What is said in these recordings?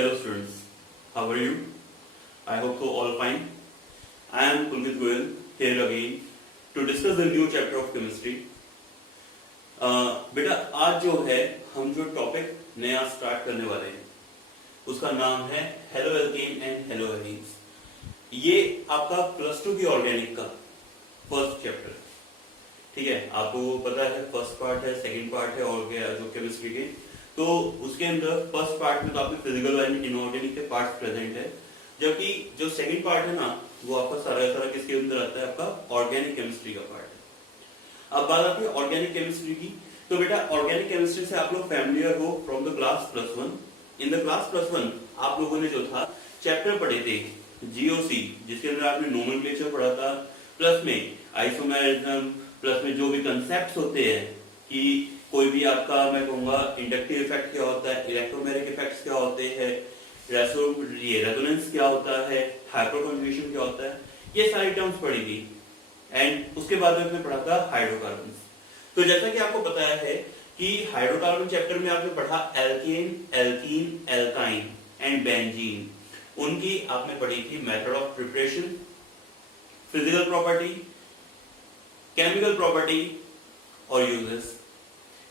Hello students, how are you? I hope so all fine. I am Pulkit Goyal here again to discuss the new chapter of chemistry. बेटा आज जो है हम जो topic नया start करने वाले हैं उसका नाम है hello alkane and halo arenes. ये आपका प्लस टू की ऑर्गेनिक का फर्स्ट चैप्टर, ठीक है। आपको पता है फर्स्ट पार्ट है, सेकंड पार्ट है और जो केमिस्ट्री के, तो उसके अंदर फर्स्ट पार्ट में तो आपके फिजिकल एंड इनऑर्गेनिक के पार्ट्स प्रेजेंट है, जबकि जो सेकंड पार्ट है ना वो आपका सारा किसके अंदर आता है, आपका ऑर्गेनिक केमिस्ट्री का पार्ट है। अब बात आती है ऑर्गेनिक केमिस्ट्री की, तो बेटा ऑर्गेनिक केमिस्ट्री से आप लोग फैमिलियर हो from the class plus one. In the class plus one आप लोगों ने जो था चैप्टर पढ़े थे जीओसी, जिसके अंदर आपने नोमेनक्लेचर पढ़ा था, प्लस में आइसोमेरिज्म, प्लस में जो भी कंसेप्ट्स होते हैं कि कोई भी आपका मैं कहूंगा इंडक्टिव इफेक्ट क्या होता है, इलेक्ट्रोमैग्नेटिक इफेक्ट्स क्या होते हैं, रेजोनेंस क्या होता है, हाइपरकन्जुगेशन क्या होता है, ये सारी टर्म्स पढ़ी थी। एंड उसके बाद में हमने पढ़ा था हाइड्रोकार्बन। तो जैसा कि आपको पता है कि हाइड्रोकार्बन चैप्टर में आपने पढ़ा alkane, alkene, alkyne and benzene. उनकी आपने पढ़ी थी method of preparation, physical property, chemical property और यूजेस।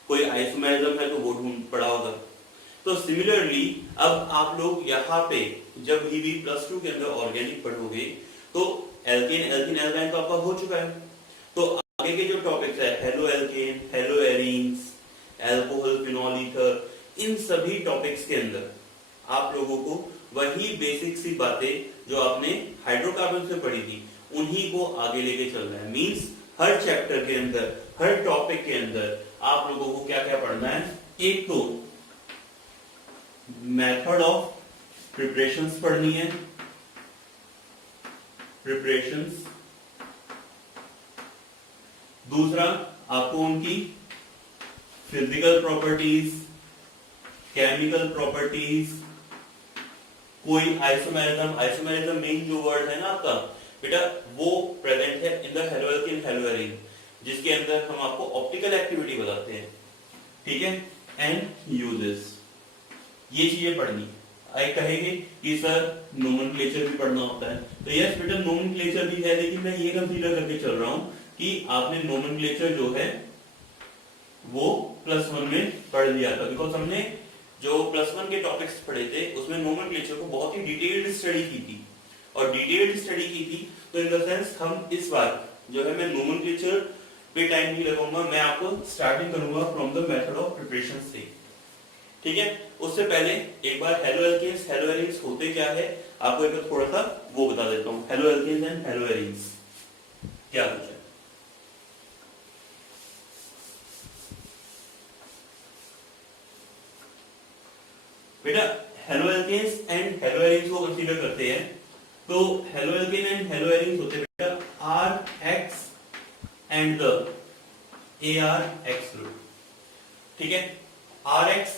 कोई आइसोमेरिज्म है तो वो ढूंढ पढ़ा होगा। तो सिमिलरली अब आप लोग यहाँ पे जब भी प्लस टू के अंदर ऑर्गेनिक पढ़ोगे तो एल्केन, एल्कीन, एल्काइन तो आपका हो चुका है। तो आगे के जो टॉपिक्स है haloalkane, haloarenes, alcohol, phenol, ether, इन सभी टॉपिक्स के अंदर आप लोगों को वही बेसिक सी बातें जो आपने हाइड्रोकार्बन से पढ़ी थी उन्हीं को आगे लेके चलना है। मींस हर चैप्टर के अंदर, हर टॉपिक के अंदर आप लोगों को क्या क्या पढ़ना है, एक तो मेथड ऑफ प्रिपरेशंस पढ़नी है, प्रिपरेशंस। दूसरा आपको उनकी फिजिकल प्रॉपर्टीज, केमिकल प्रॉपर्टीज, कोई आइसोमेरिज्म, आइसोमेरिज्म मेन जो वर्ड है ना आपका बेटा वो प्रेजेंट है in the halo alkane, hello arene, जिसके अंदर हम आपको ऑप्टिकल एक्टिविटी बताते हैं, ठीक है। एंड यूजेस, ये चीजें पढ़नी। आई कहेंगे कि सर नोमेनक्लेचर भी पढ़ना होता है, तो यस बेटा नोमेनक्लेचर भी है, लेकिन मैं ये कंसीडर करके चल रहा हूं कि आपने नोमेनक्लेचर जो है वो प्लस वन में पढ़ लिया था, बिकॉज हमने जो प्लस वन के टॉपिक्स पढ़े थे उसमें नोमेनक्लेचर को बहुत ही डिटेल्ड स्टडी की थी, और डिटेल्ड स्टडी की थी तो इन द सेंस हम इस बार जो है मैं नोमेनक्लेचर पे टाइम नहीं लगाऊंगा, मैं आपको स्टार्टिंग करूंगा from the method of preparation से, ठीक है। उससे पहले एक बार हेलो एल्केन्स, हेलो एरीन्स होते क्या है आपको एक थोड़ा सा वो बता देता हूं। Halo alkanes and halo arenes क्या होता है। बेटा halo alkanes and halo arenes को कंसीडर करते हैं, तो halo alkane and halo arenes होते हैं बेटा R X and the AR X group, ठीक है। R X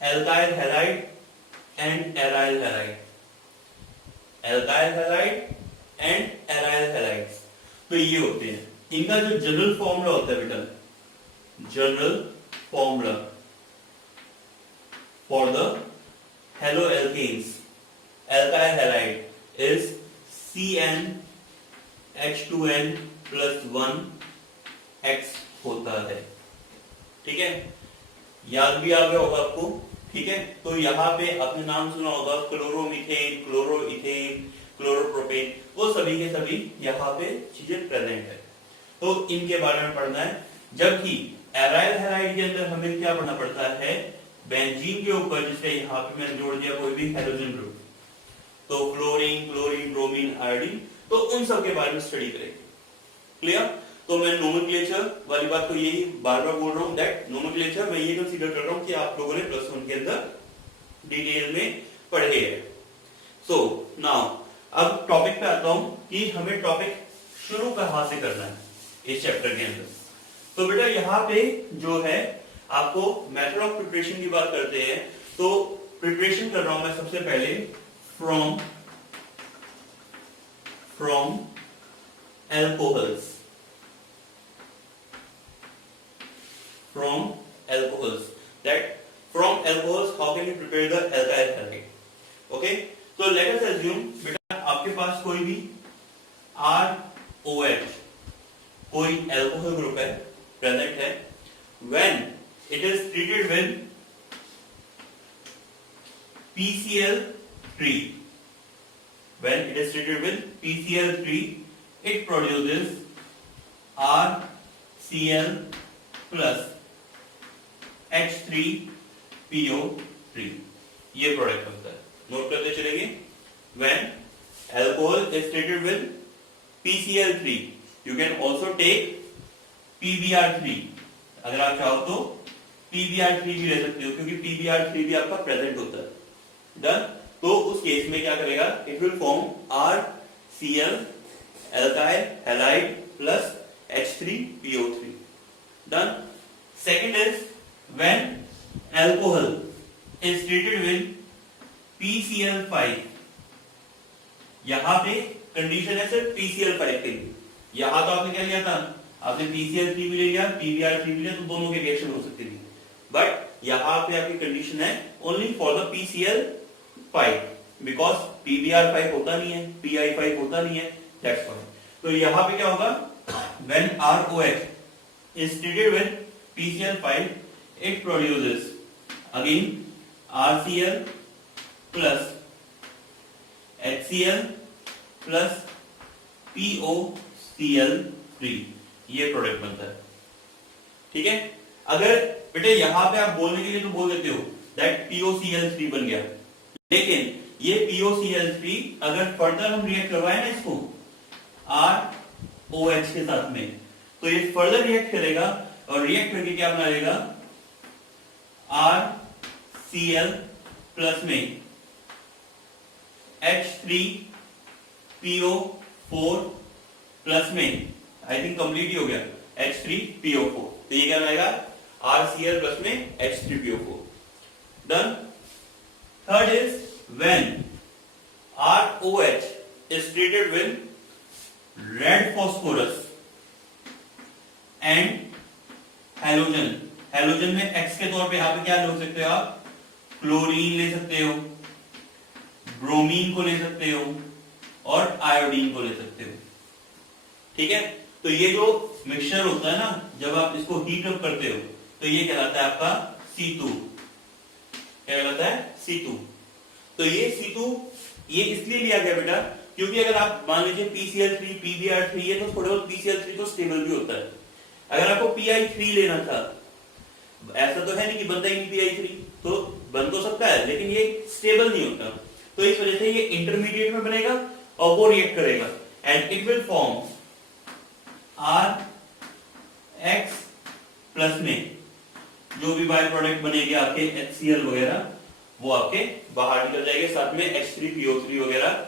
alkyl halide and aryl halide, alkyl halide and aryl halides, तो ये होते हैं। इनका जो जनरल फॉर्मूला होता है बेटा, general formula for the halo alkanes, alkyl halide is CnH2n plus 1X होता है, ठीक है। याद भी आ गया होगा आपको, ठीक है। तो यहाँ पे आपने नाम सुना होगा क्लोरोमीथेन, क्लोरोइथेन, क्लोरोप्रोपेन, वो सभी के सभी यहाँ पे चीजें प्रेजेंट है, तो इनके बारे में पढ़ना है। जबकि एराइल हैलाइड के अंदर हमें क्या पढ़ना पड़ता है, बेंजीन के ऊपर जिसके यहाँ पे मैंने जोड़ दिया कोई भी हाइड्रोजन ग्रुप, तो फ्लोरीन, क्लोरीन, ब्रोमीन, आयोडीन, तो उन सब के बारे में स्टडी करेंगे। क्लियर। तो मैं नोमेनक्लेचर वाली बात को यही बार बार बोल रहा हूं दैट नोमेनक्लेचर मैं ये कंसीडर कर रहा हूं कि आप लोगों ने प्लस वन के अंदर डिटेल में पढ़े हैं। सो नाउ अब टॉपिक पे आता हूं कि हमें टॉपिक शुरू कहां से करना है इस चैप्टर के अंदर। तो बेटा यहाँ पे जो है आपको मेथड ऑफ प्रिपरेशन की बात करते हैं, तो प्रिपरेशन कर रहा हूं मैं सबसे पहले from alcohols, that from alcohols how can you prepare the alkyl halide। Okay, तो लेट अस अज्यूम बेटा आपके पास कोई भी ROH कोई एल्कोहल ग्रुप है प्रेजेंट है, when it is treated with PCl3, when it is treated with PCl3 it produces RCl plus H3PO3, ये product बनता है। नोट करते चलेंगे, when alcohol is treated with PCl3 you can also take PBr3, अगर आप चाहो तो PBr3 भी ले सकते हो क्योंकि PBr3 भी आपका प्रेजेंट होता है। डन, तो उस केस में क्या करेगा, it will form RCl alkyl halide plus H3PO3। Done, second is when alcohol is treated with PCl5, यहां पे कंडीशन है सिर्फ PCl5 के लिए। यहां तो आपने क्या लिया था, आपने PCl3 भी ले लिया, PBr3 भी लिया, तो दोनों की रिएक्शन हो सकती थी, बट यहां पे आपकी कंडीशन है only for the PCl5 because PBr5 होता नहीं है, PI5 होता नहीं है, दैट्स व्हाई। तो यहां पे क्या होगा, when ROH is treated with PCl5 it produces again RCl plus HCl plus POCl3, ये प्रोडक्ट बनता है। ठीक है, अगर बेटे यहां पे आप बोलने के लिए तो बोल देते हो दैट POCl3 बन गया, लेकिन ये POCl3 अगर फर्दर हम रिएक्ट करवाएं ना इसको ROH के साथ में, तो ये फर्दर रिएक्ट करेगा और रिएक्ट करके क्या बना लेगा, RCl प्लस में H3PO4 प्लस में, आई थिंक कंप्लीट ही हो गया, H3PO4, तो ये क्या बनाएगा RCl प्लस में H3PO4। Done, third is when ROH is treated with red phosphorus and halogen, halogen में X के तौर पे यहां पे क्या ले सकते हो आप, क्लोरीन ले सकते हो, ब्रोमीन को ले सकते हो और आयोडीन को ले सकते हो। ठीक है, तो ये जो मिक्सचर होता है ना, जब आप इसको हीट अप करते हो तो ये कहलाता है आपका C2। क्या कहलाता है, C2। तो ये C2 ये इसलिए लिया गया बेटा क्योंकि अगर आप मान लीजिए PCl3 PBr3 है तो थोड़े बहुत PCl3 तो स्टेबल भी होता है। अगर आपको PI3 लेना था, ऐसा तो है नहीं कि बनता ही नहीं PI3, तो बन तो सकता है लेकिन ये स्टेबल नहीं होता, तो इस वजह से ये इंटरमीडिएट में बनेगा और वो रिएक्ट करेगा and it will form RX plus में जो भी बाय प्रोडक्ट बनेगी आपके HCl वगैरह वो आपके बाहर निकल जाएंगे, साथ में H3PO3 वगैरह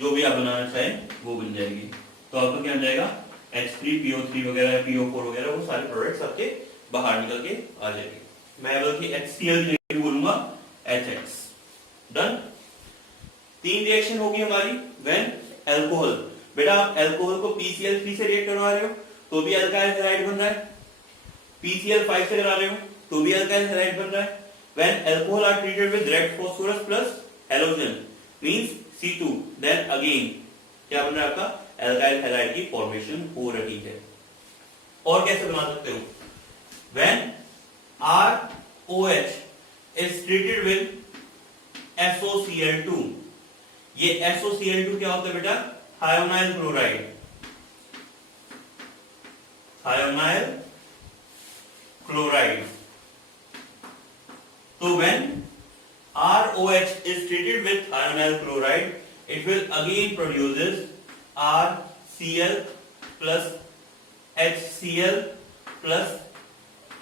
जो भी आप बनाना चाहें वो बन जाएगी। तो आपका क्या बन जाएगा, H3PO3 वगैरह PO4 वगैरह वो सारे प्रोडक्ट्स आपके बाहर निकल के आ जाएंगे। मैं बल्कि HCl नहीं बोलूंगा HX। डन, तीन रिएक्शन होगी हमारी व्हेन अल्कोहल, बेटा आप अल्कोहल को PCl3 से रिएक्ट करवा रहे हो तो भी अल्काइल हैलाइड बन रहा है, PCl5 से करा रहे हो तो भी अल्काइल हैलाइड बन रहा है। When alcohol are treated with red phosphorus plus halogen means C2, then again क्या बन रहा है आपका, अल्काइल हैलाइड की फॉर्मेशन हो रही है। और कैसे बना सकते हो, when ROH is treated with SOCl2, ये SOCl2 क्या होता है बेटा, thionyl chloride, thionyl chloride. So when ROH is treated with ionyl chloride, it will again produces RCl plus HCl plus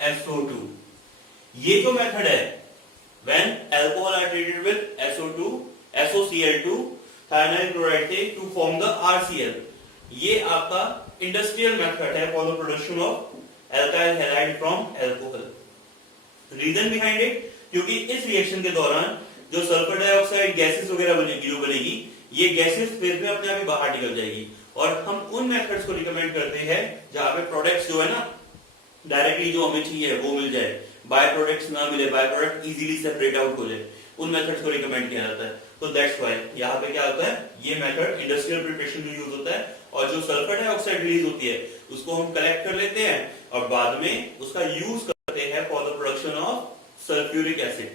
SO2। ये जो मेथड है when alcohol are treated with SOCl2 thionyl chloride से to form the RCl, ये आपका industrial method है for the production of alkyl halide from alcohol। Reason behind it, क्योंकि इस reaction के दौरान जो सल्फर डाइऑक्साइड गैसेस वगैरह बनेगी, जो बनेगी ये गैसेस फिर में अपने आप ही बाहर निकल जाएगी। और हम उन मेथड्स को रिकमेंड करते हैं जहां पे प्रोडक्ट्स जो है ना डायरेक्टली जो हमें चाहिए वो मिल जाए, बाय प्रोडक्ट्स ना मिले, by product easily separate out हो जाए, उन मेथड्स को रिकमेंड किया जाता है। तो दैट्स व्हाई यहाँ पे क्या होता है, ये मेथड इंडस्ट्रियल प्रिपरेशन में यूज होता है, और जो सल्फर डाइऑक्साइड रिलीज होती है उसको हम कलेक्ट कर लेते हैं और बाद में उसका यूज करते हैं for the production of sulphuric acid,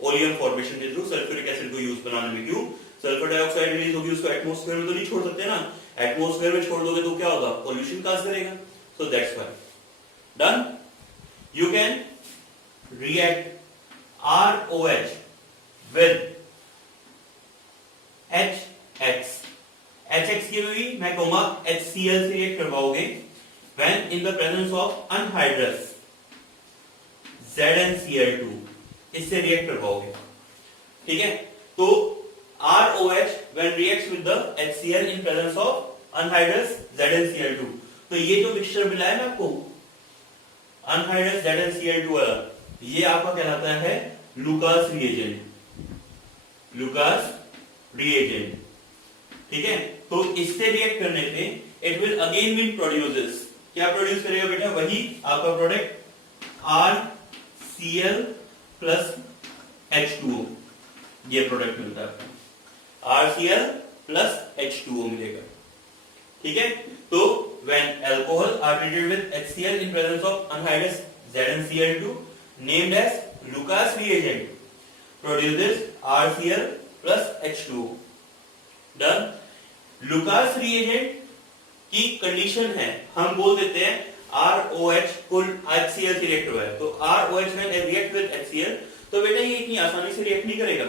oleum formation के थ्रू सल्फ्यूरिक एसिड को यूज बनाने में। क्यों, सल्फर डाइऑक्साइड रिलीज होगी, उसको एटमॉस्फेयर में तो नहीं छोड़ सकते ना, एटमॉस्फेयर में छोड़ दोगे तो क्या होगा, पोल्यूशन काज करेगा। So that's why done. You can react ROH with HX। HX की भी मैं कहूंगा HCl से रिएक्ट करवाओगे when in the presence of anhydrous ZnCl2, इससे रिएक्ट करवाओगे। ठीक है, तो ROH when reacts with the HCl in presence of anhydrous ZnCl2, तो ये जो मिक्सचर मिला है ना आपको अनहाइड्रस ZnCl2 वाला, ये आपका कहलाता है लुकास रिएजेंट, लुकास रिएजेंट। ठीक है, तो इससे रिएक्ट करने पे it will again will produces, क्या प्रोड्यूस करेगा बेटा, वही आपका प्रोडक्ट RCl प्लस H2O, ये प्रोडक्ट मिलता है आपको, RCl प्लस H2O मिलेगा। ठीक है, तो when alcohol are treated with HCl in presence of anhydrous ZnCl2 named as Lucas reagent produces RCl plus H2O। Done। Lucas reagent की कंडीशन है, हम बोल देते हैं ROH को HCl से रिएक्ट हुआ है, तो ROH when react with HCl, तो बेटा ये इतनी आसानी से रिएक्ट नहीं करेगा।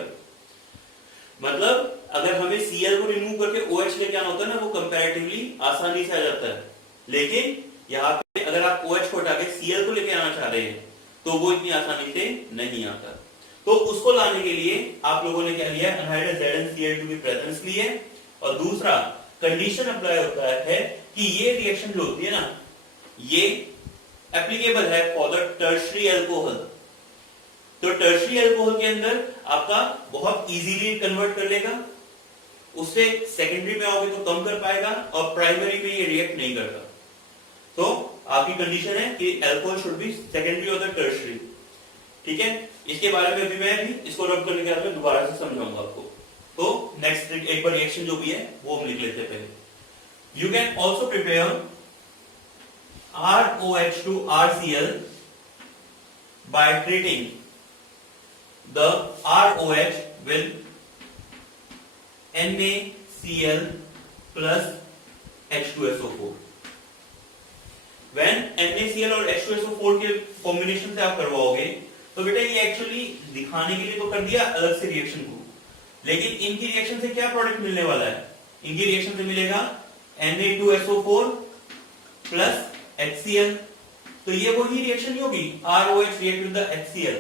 मतलब अगर हमें Cl को रिमूव करके OH लेके आना होता है ना, वो कंपैरेटिवली आसानी से आ जाता है, लेकिन यहाँ पे अगर आप OH को हटा के Cl को लेके आना चाह रहे हैं तो वो इतनी आसानी से नहीं आता। तो उसको लाने के लिए आप लोगों ने क्या लिया, अनहाइड्रस ZnCl2 की प्रेजेंस ली है, और दूसरा कंडीशन अप्लाई होता है कि ये रिएक्शन जो होती है ना, ये एप्लीकेबल है फॉर द टर्शियरी अल्कोहल। तो टर्शियरी अल्कोहल के अंदर आपका बहुत इजीली कन्वर्ट कर लेगा, उससे सेकेंडरी में आओगे तो कम कर पाएगा, और प्राइमरी में ये रिएक्ट नहीं करता। तो आपकी कंडीशन है कि अल्कोहल शुड बी सेकेंडरी और द टर्शियरी। ठीक है, इसके बारे में अभी मैं भी इसको रब करने के बाद में दोबारा से समझाऊंगा आपको। तो नेक्स्ट एक बार रिएक्शन जो भी है वो हम लिख लेते हैं पहले। You can also prepare ROH2 RCl by treating the ROH with NaCl plus H2SO4। When NaCl और H2SO4 के कॉम्बिनेशन से आप करवाओगे तो बेटा ये एक्चुअली दिखाने के लिए तो कर दिया अलग से रिएक्शन को, लेकिन इनकी रिएक्शन से क्या प्रोडक्ट मिलने वाला है, इनकी रिएक्शन से मिलेगा Na2SO4 प्लस HCl। तो ये वही रिएक्शन नहीं होगी, ROH react with the HCl,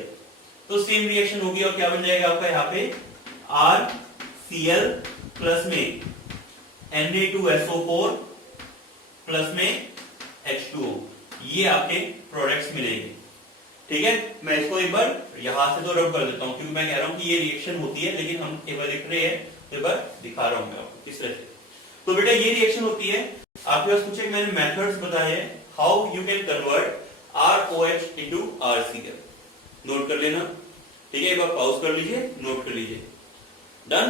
तो सेम रिएक्शन होगी, और क्या बन जाएगा आपका यहाँ पे RCl प्लस में Na2SO4 प्लस में H2O, ये आपके प्रोडक्ट्स मिलेंगे। ठीक है, मैं इसको एक बार यहां से तो रब कर देता हूं, क्योंकि मैं कह रहा हूं कि ये रिएक्शन होती है, लेकिन हम एक बार लिख रहे हैं, तो एक बार दिखा रहा हूं मैं आपको किस तरह से। तो बेटा ये रिएक्शन होती है, आपके पास कुछ एक मैंने मेथड्स बताए हैं how you can convert ROH into RCl, note कर लेना। ठीक है, एक बार पॉज कर लीजिए, नोट कर लीजिए। डन।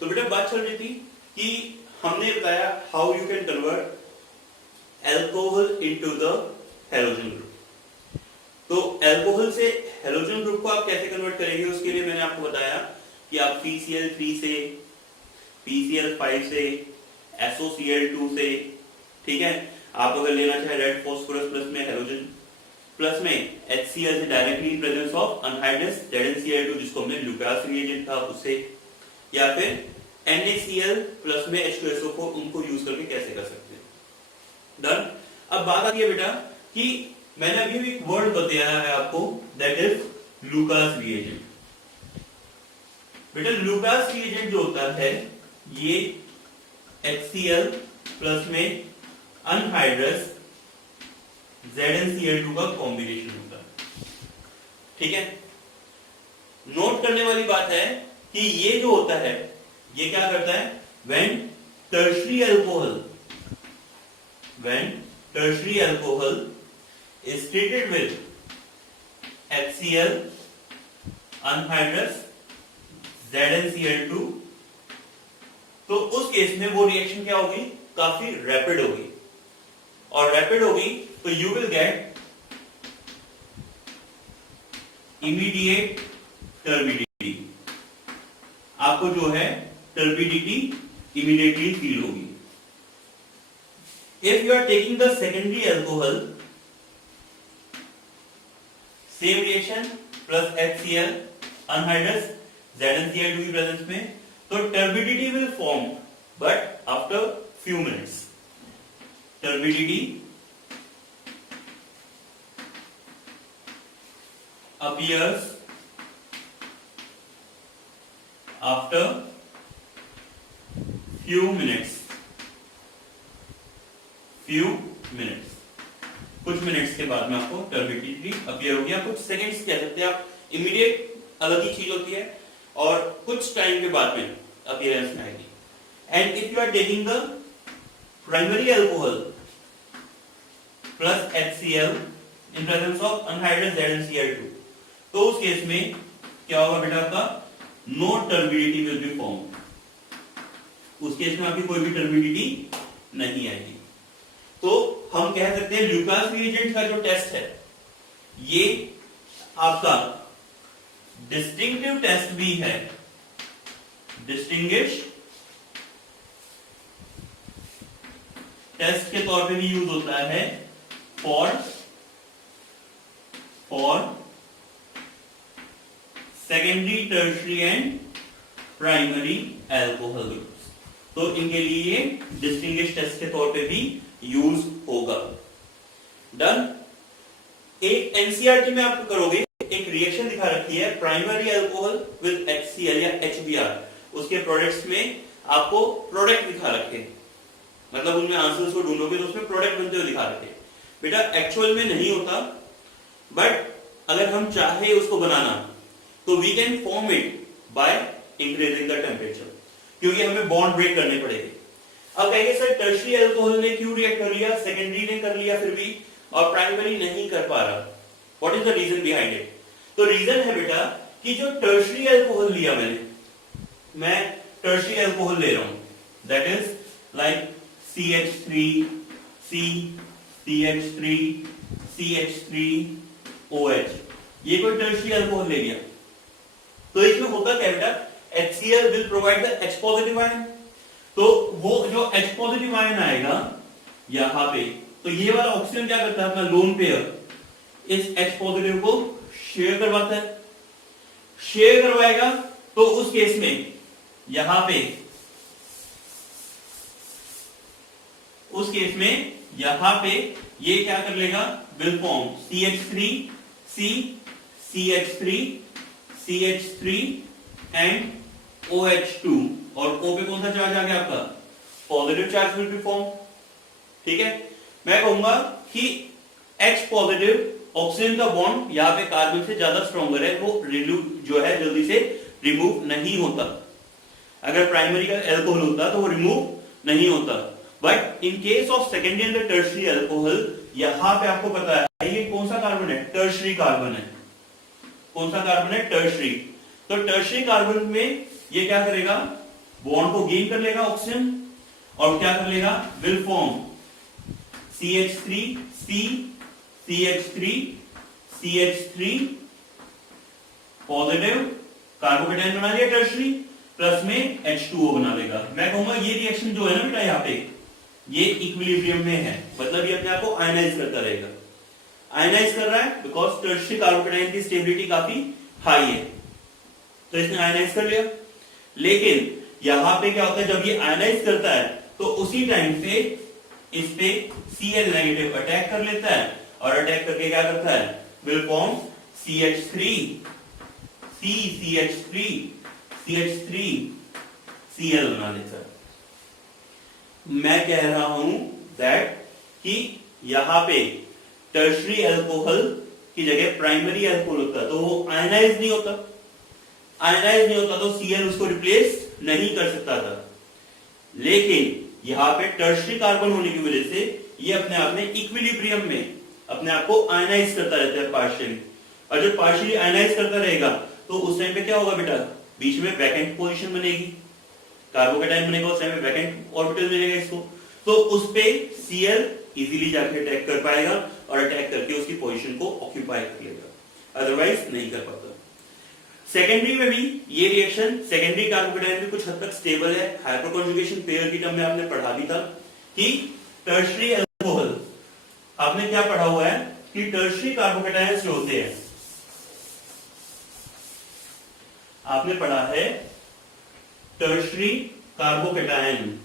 तो बेटा बात चल रही थी कि हमने बताया how you can convert alcohol into the halogen group. तो एल्कोहल से हैलोजन ग्रुप को आप कैसे कन्वर्ट करेंगे, उसके लिए मैंने आपको बताया कि आप PCl3 से, PCl5 से, SOCl2 से, ठीक है, आप अगर लेना चाहे रेड फास्फोरस प्लस में हैलोजन प्लस में HCl से directly in presence of anhydrous ZnCl2 जिसको हमने लुकास रिएजेंट था उससे, या फिर NaCl प्लस में H2SO4, उनको यूज करके कैसे कर सकते हैं। डन। अब बात आती है बेटा कि मैंने अभी भी वर्ड बताया है आपको, दैट इज लुकास रिएजेंट। बेटा लुकास रिएजेंट जो होता है ये HCl प्लस में अनहाइड्रस ZnCl2 का कॉम्बिनेशन होता है। ठीक है, नोट करने वाली बात है कि ये जो होता है ये क्या करता है, when tertiary alcohol is treated with HCl anhydrous ZnCl2, तो उस केस में वो रिएक्शन क्या होगी, काफी रैपिड होगी, और रैपिड होगी तो you will get immediate turbidity, आपको जो है टर्बिडिटी इमीडिएटली फील होगी। If you are taking the secondary alcohol, same reaction plus HCl anhydrous ZnCl2 की प्रेजेंस में, तो turbidity will form but after few minutes. टर्बिडिटी appears after few minutes, कुछ minutes के बाद में आपको टर्बिडिटी अपीयर होगी, या कुछ सेकंड्स कह सकते हैं आप, इमीडिएट अलग ही चीज होती है और कुछ टाइम के बाद में अपीयरेंस में आएगी। And if you are taking the primary alcohol plus HCl in presence of anhydrous ZnCl2, तो उस केस में क्या होगा बेटा, आपका no turbidity will be form. उस केस में आपकी कोई भी टर्बिडिटी नहीं आएगी। तो हम कह सकते हैं ल्यूकास रिएजेंट का जो टेस्ट है ये आपका डिस्टिंक्टिव टेस्ट भी है, डिस्टिंग्विश टेस्ट के तौर पे भी यूज होता है for secondary, tertiary and primary alcohol groups. तो इनके लिए डिस्टिंग्विश टेस्ट के तौर पे भी यूज होगा। डन। एक एनसीईआरटी में आप करोगे, एक रिएक्शन दिखा रखी है प्राइमरी अल्कोहल विद HCl या HBr, उसके प्रोडक्ट्स में आपको प्रोडक्ट दिखा रखे, मतलब उनमें आंसर्स को ढूंढोगे तो उसमें प्रोडक्ट बनते हुए दिखा रखे। बेटा एक्चुअल में नहीं होता, बट अगर हम चाहे उसको बनाना तो we can form it by increasing the temperature, क्योंकि हमें बॉन्ड ब्रेक करने पड़ेंगे। अब कहेंगे सर टर्शियरी अल्कोहल ने क्यों रिएक्ट कर लिया, सेकेंडरी ने कर लिया फिर भी, और प्राइमरी नहीं कर पा रहा, what is the reason behind it? तो रीजन है बेटा कि जो टर्शियरी अल्कोहल लिया मैं टर्शियरी अल्कोहल ले रहा हूं, that is like CH3, C, CH3, CH3OH, ये कोई टर्शियरी अल्कोहल ले लिया, तो इसमें होता क्या बेटा, HCl will provide the H positive ion, तो वो जो H पॉजिटिव आयन आएगा यहां पे, तो ये वाला ऑक्सीजन क्या करता है, अपना लोन पेयर इस H पॉजिटिव को शेयर करवाता है, शेयर करवाएगा, तो उस केस में यहां पे, उस केस में यहां पे ये क्या कर लेगा, will form CH3, C, CH3, CH3 and OH2, और O पे कौन सा चार्ज आ गया आपका, positive charge will be form. ठीक है, मैं कहूंगा कि H पॉजिटिव ऑक्सीजन का बॉन्ड यहां पे कार्बन से ज्यादा स्ट्रॉन्गर है, वो जो है जल्दी से रिमूव नहीं होता। अगर प्राइमरी का अल्कोहल होता तो वो रिमूव नहीं होता, but in case of secondary and tertiary alcohol, यहां पे आपको पता है ये कौन सा कार्बन है, टर्शियरी कार्बन है। कौन सा कार्बन है, टर्शियरी। तो टर्शियरी कार्बन में ये क्या करेगा, बॉन्ड को गेन कर लेगा ऑक्सीजन, और क्या कर लेगा, will form CH3, C, CH3, CH3 positive carbocation बना लिया टर्शियरी, प्लस में H2O बना लेगा। मैं कहूंगा ये रिएक्शन जो है ना बेटा यहाँ पे, ये इक्विलिब्रियम में है, मतलब ये अपने आप को आयनाइज करता रहेगा। आयनाइज कर रहा है बिकॉज टर्शियरी कार्बोकेटाइन की स्टेबिलिटी काफी हाई है, तो इसने आयनाइज कर लिया। लेकिन यहां पे क्या होता है, जब ये आयनाइज करता है तो उसी टाइम पे इस पे Cl नेगेटिव अटैक कर लेता है, और अटैक करके क्या करता है, will form CH3, C, CH3, CH3, Cl बना लेता है। मैं कह रहा हूं दैट कि यहां पे टर्शियरी अल्कोहल की जगह प्राइमरी अल्कोहल होता है, तो वो आयनाइज नहीं होता, आयनाइज नहीं होता तो Cl उसको रिप्लेस नहीं कर सकता था। लेकिन यहां पे टर्शियरी कार्बन होने की वजह से ये अपने आप में इक्विलिब्रियम में अपने आप को आयनाइज करता रहता है पार्शियली, और जब पार्शियली आयनाइज करता रहेगा तो उस टाइम पे क्या होगा बेटा, बीच में वैकेंट पोजीशन बनेगी, कार्बोकेटाइन बनेगा, उस टाइम पे वैकेंट ऑर्बिटल मिलेगा इसको, तो उस पे Cl इजीली जाके अटैक कर पाएगा और अटैक करके उसकी पोजीशन को ऑक्यूपाई कर लेगा, अदरवाइज नहीं कर पाता। सेकेंडरी में भी ये रिएक्शन, सेकेंडरी कार्बोकेटाइन भी कुछ हद तक स्टेबल है। हाइपरकॉन्जुगेशन पेयर की टर्म में आपने पढ़ा भी था कि टर्शरी अल्कोहल, आपने क्या पढ़ा हुआ है कि टर्शरी कार्बोकेटाइन्स जो होते हैं, आपने पढ़ा है tertiary carbocation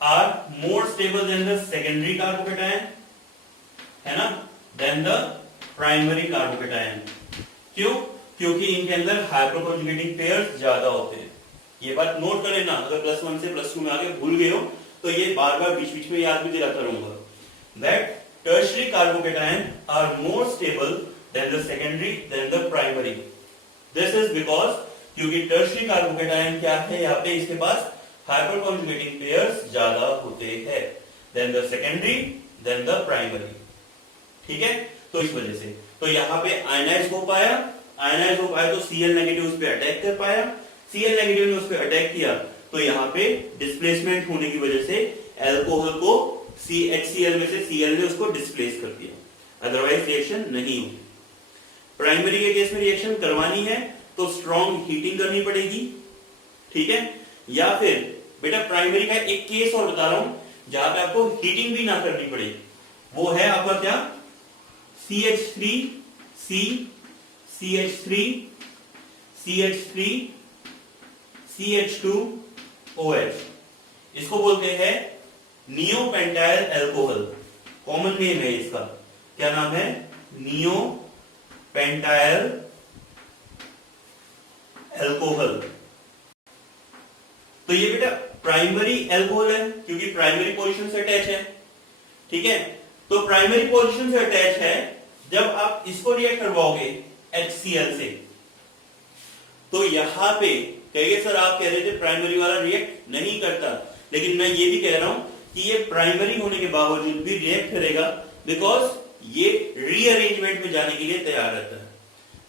are more stable than the secondary carbocation, है ना, देन द प्राइमरी कार्बोकेटाइन। क्यों? क्योंकि इनके अंदर हाइपरकॉन्जुगेटिंग पेयर्स ज्यादा होते हैं। ये बात नोट कर लेना, अगर +1 से +2 में आगे भूल गए हो तो ये बार बार बीच बीच में याद भी दिलाता रहूंगा, that tertiary carbocation are more stable than the secondary than the primary. This is because, क्योंकि टर्शरी कार्बोकेटाइन क्या है, यहाँ पे इसके पास हाइपरकॉन्जुगेटिंग पेयर्स ज्यादा होते हैं than the secondary than the primary. ठीक है, तो इस वजह से तो यहाँ पे आयनाइज हो पाया, आयनाइज हो पाया तो Cl नेगेटिव उस पे अटैक कर पाया, Cl नेगेटिव ने उस पे अटैक किया तो यहाँ पे डिस्प्लेसमेंट होने की वजह से अल्कोहल को HCl में से Cl ने उसको डिस्प्लेस कर दिया, अदरवाइज रिएक्शन नहीं होगी। प्राइमरी के केस में रिएक्शन करवानी है तो स्ट्रॉन्ग हीटिंग करनी पड़ेगी, ठीक है, या फिर बेटा प्राइमरी का एक केस और बता रहा हूं जहां पे आपको हीटिंग भी ना करनी पड़े, वो है आपका क्या, CH3C CH3 CH3 CH2OH, इसको बोलते हैं नियोपेंटाइल अल्कोहल। कॉमन नेम है इसका, क्या नाम है, नियोपेंटाइल अल्कोहल। तो ये बेटा प्राइमरी अल्कोहल है क्योंकि प्राइमरी पोजीशन से अटैच है, ठीक है, तो प्राइमरी पोजीशन से अटैच है। जब आप इसको रिएक्ट करवाओगे HCl से, तो यहां पे कहिए सर आप कह रहे थे प्राइमरी वाला रिएक्ट नहीं करता, लेकिन मैं ये भी कह रहा हूं कि ये प्राइमरी होने के बावजूद भी रिएक्ट करेगा, बिकॉज ये रीअरेंजमेंट में जाने के लिए तैयार रहता है।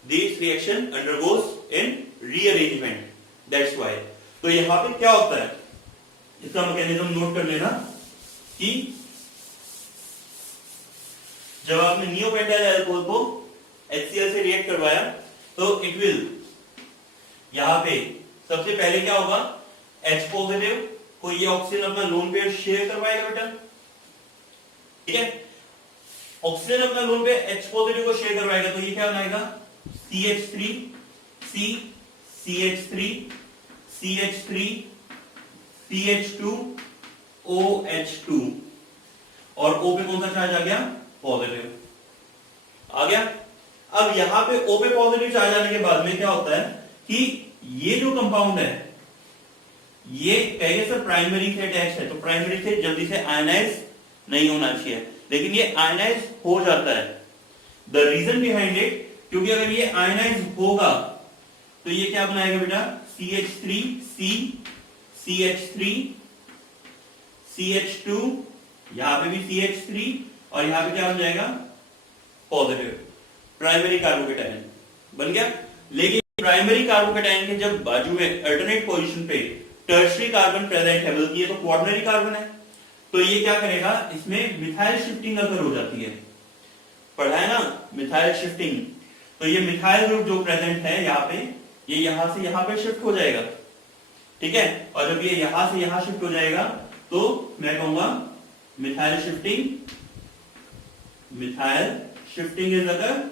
This reaction undergoes in rearrangement, that's why. तो यहां पे क्या होता है, इसका मैकेनिज्म नोट कर लेना कि जब आपने नियोपेंटाइल अल्कोहल को HCl से रिएक्ट करवाया तो इट विल, यहां पे सबसे पहले क्या होगा, H पॉजिटिव को ये ऑक्सीजन अपना लोन पेयर शेयर करवाएगा बेटा, ठीक है, ऑक्सीजन अपना लोन पेयर H पॉजिटिव को शेयर करवाएगा तो ये क्या बनाएगा, CH3 C CH3 CH3 CH2 OH2 और O पे कौन सा चार्ज आ गया, पॉजिटिव आ गया। अब यहां पे O पे पॉजिटिव चार्ज आने के बाद में क्या होता है कि ये जो कंपाउंड है ये कहेंगे सर प्राइमरी से अटैच है, तो प्राइमरी से जल्दी से आयनाइज नहीं होना चाहिए, लेकिन ये आयनाइज हो जाता है। द रीजन बिहाइंड इट, क्योंकि अगर ये आयनाइज होगा तो ये क्या बनाएगा बेटा, CH3C CH3 CH2, यहां पे भी CH3 और यहां पे क्या बन जाएगा, पॉजिटिव प्राइमरी कार्बोकेटाइन बन गया। लेकिन प्राइमरी कार्बोकेटाइन के जब बाजू में अल्टरनेट पोजीशन पे टर्शरी कार्बन प्रेजेंट है, बल्कि ये तो क्वार्टरनरी कार्बन है, तो ये क्या करेगा, इसमें मिथाइल शिफ्टिंग अगर हो जाती है, पढ़ा है ना मिथाइल शिफ्टिंग, तो ये मिथाइल ग्रुप जो प्रेजेंट है यहाँ पे, ये यहां से यहां पे शिफ्ट हो जाएगा, ठीक है, और जब ये यहां से यहां शिफ्ट हो जाएगा तो मैं कहूंगा मिथाइल शिफ्टिंग इज अगर,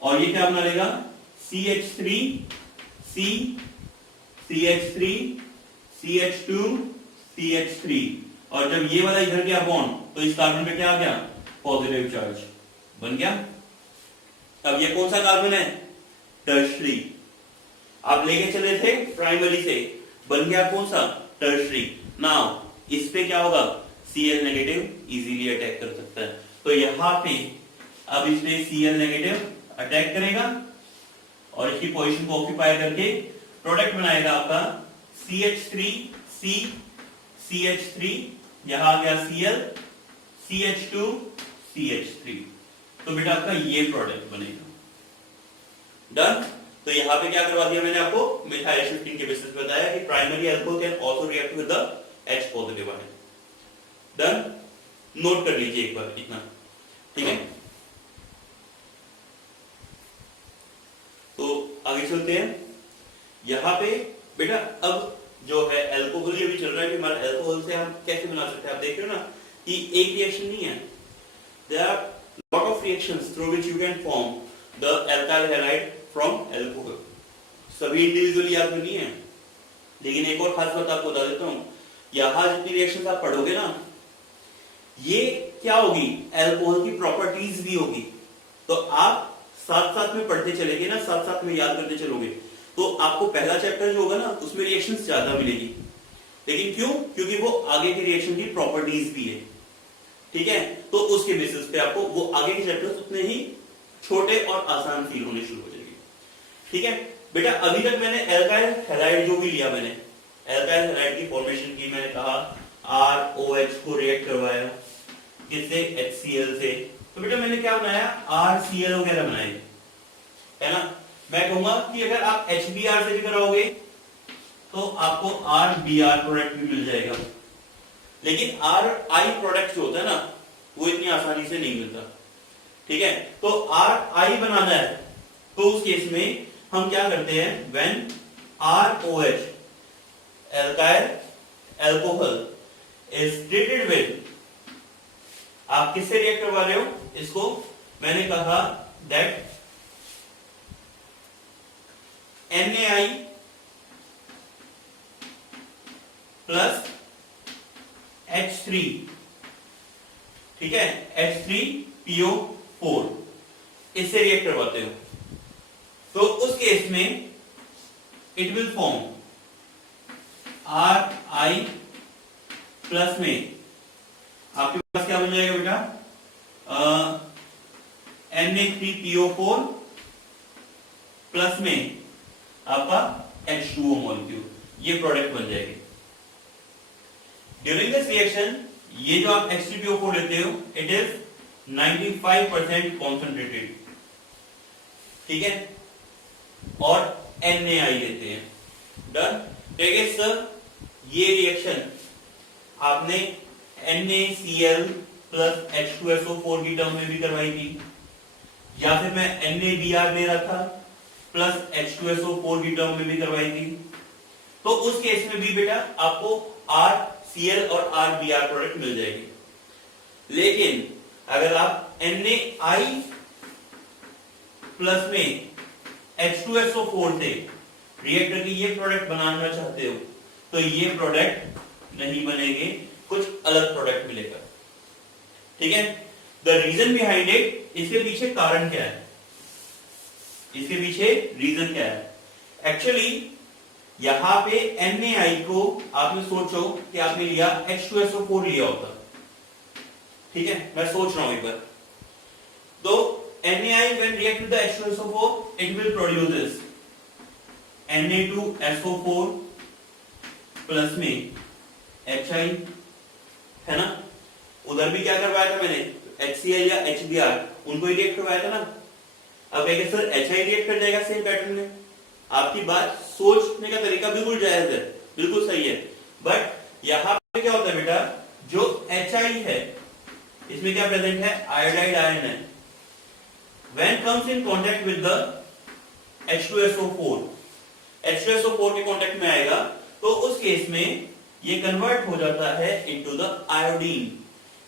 और ये क्या बना लेगा, CH3 C CH3 CH2 CH3, और जब ये वाला इधर गया बॉन्ड तो इस कार्बन पे क्या आ गया, पॉजिटिव चार्ज बन गया। अब ये कौन सा कार्बन है, टर्शरी, आप लेके चले थे प्राइमरी से, बन गया कौन सा, टर्शरी। नाउ इस पे क्या होगा, Cl नेगेटिव इजीली अटैक कर सकता है, तो यहां पे अब इसमें Cl नेगेटिव अटैक करेगा और इसकी पोजीशन को ऑक्यूपाई करके प्रोडक्ट बनाएगा आपका CH3C CH3, यहां आ गया Cl, CH2 CH3। तो बेटा आपका ये प्रोडक्ट बनेगा। डन। तो यहाँ पे क्या करवा दिया मैंने आपको, मिथाइल शिफ्टिंग के बेसिस पे बताया कि primary alcohol can also react with the H positive ion. Done. Note कर लीजिए एक बार इतना, ठीक है। तो आगे चलते हैं। यहाँ पे बेटा अब जो है अल्कोहल, ये भी चल रहा है कि हमारे अल्कोहल से हम कैसे बना सकते हैं। आप देख रहे हो ना कि एक रिएक्शन नहीं है, there are lot of reactions through which you can form the alkyl halide from alcohol. सभी इंडिविजुअली याद नहीं है, लेकिन एक और खास बात आपको बता देता हूं, यहां जितनी रिएक्शंस आप पढ़ोगे ना, ये क्या होगी, अल्कोहल की प्रॉपर्टीज भी होगी। तो आप साथ साथ में पढ़ते चलेंगे ना, साथ साथ में याद करते चलोगे, तो आपको पहला चैप्टर जो होगा ना उसमें रिएक्शंस ज्यादा मिलेगी। लेकिन क्यों? क्योंकि वो आगे की रिएक्शन की प्रॉपर्टीज भी है, ठीक है। तो उसके बेसिस पे आपको वो आगे के चैप्टर्स उतने ही छोटे और आसान फील होने शुरू हो जाएंगे, ठीक है। बेटा अभी तक मैंने अल्काइल हैलाइड जो भी लिया, मैंने अल्काइल हैलाइड की फॉर्मेशन की, मैंने कहा ROH को रिएक्ट करवाया किससे, HCl से। तो बेटा मैंने क्या बनाया, RCl वगैरह बनाए, है ना। मैं कहूंगा कि अगर आप HBr से भी कराओगे तो आपको RBr प्रोडक्ट भी मिल जाएगा, लेकिन RI प्रोडक्ट जो होता है ना वो इतनी आसानी से नहीं मिलता, ठीक है। तो RI बनाना है तो उस केस में हम क्या करते हैं, when ROH alkyl alcohol is treated with, आप किससे रिएक्ट करवा रहे हो इसको, मैंने कहा that NaI प्लस H3, ठीक है, H3PO4 इससे रिएक्ट करवाते हो, तो उस केस में it will form RI plus में आपके पास क्या बन जाएगा बेटा, Na3PO4 प्लस में आपका H2O मॉलिक्यूल, ये प्रोडक्ट बन जाएगी। ड्यूरिंग दिस रिएक्शन ये जो आप H3PO4 लेते हो इट इज 95% कॉन्सेंट्रेटेड, ठीक है, और NaI लेते हैं। डन। ठीक है सर, ये रिएक्शन आपने NaCl प्लस H2SO4 की टर्म में भी करवाई थी, या फिर मैं NaBr ले रहा था प्लस H2SO4 की टर्म में भी करवाई थी। तो उस केस में भी बेटा आपको RCl और RBr प्रोडक्ट मिल जाएगी। लेकिन अगर आप NaI प्लस में H2SO4 से रिएक्ट करके ये प्रोडक्ट बनाना चाहते हो तो ये प्रोडक्ट नहीं बनेंगे, कुछ अलग प्रोडक्ट मिलेगा, ठीक है। द रीजन बिहाइंड इट, इसके पीछे कारण क्या है, इसके पीछे रीजन क्या है। एक्चुअली यहां पे NaI को आपने सोचो कि आपने लिया H2SO4 लिया होता, ठीक है, मैं सोच रहा हूं एक बार। तो NaI when react with the H2SO4 it will produce this Na2SO4 plus में HI, है ना। उधर भी क्या करवाया था मैंने, HCl या HBr उनको ही रिएक्ट करवाया था ना। अब कहेंगे सर HI रिएक्ट कर जाएगा सेम पैटर्न में, आपकी बात सोचने का तरीका बिल्कुल जायज है, बिल्कुल सही है, बट यहां पे क्या होता है बेटा, जो HI है इसमें क्या प्रेजेंट है, आयोडाइड आयन है। When comes in contact with the H2SO4, H2SO4 के कांटेक्ट में आएगा तो उस केस में ये कन्वर्ट हो जाता है into the iodine,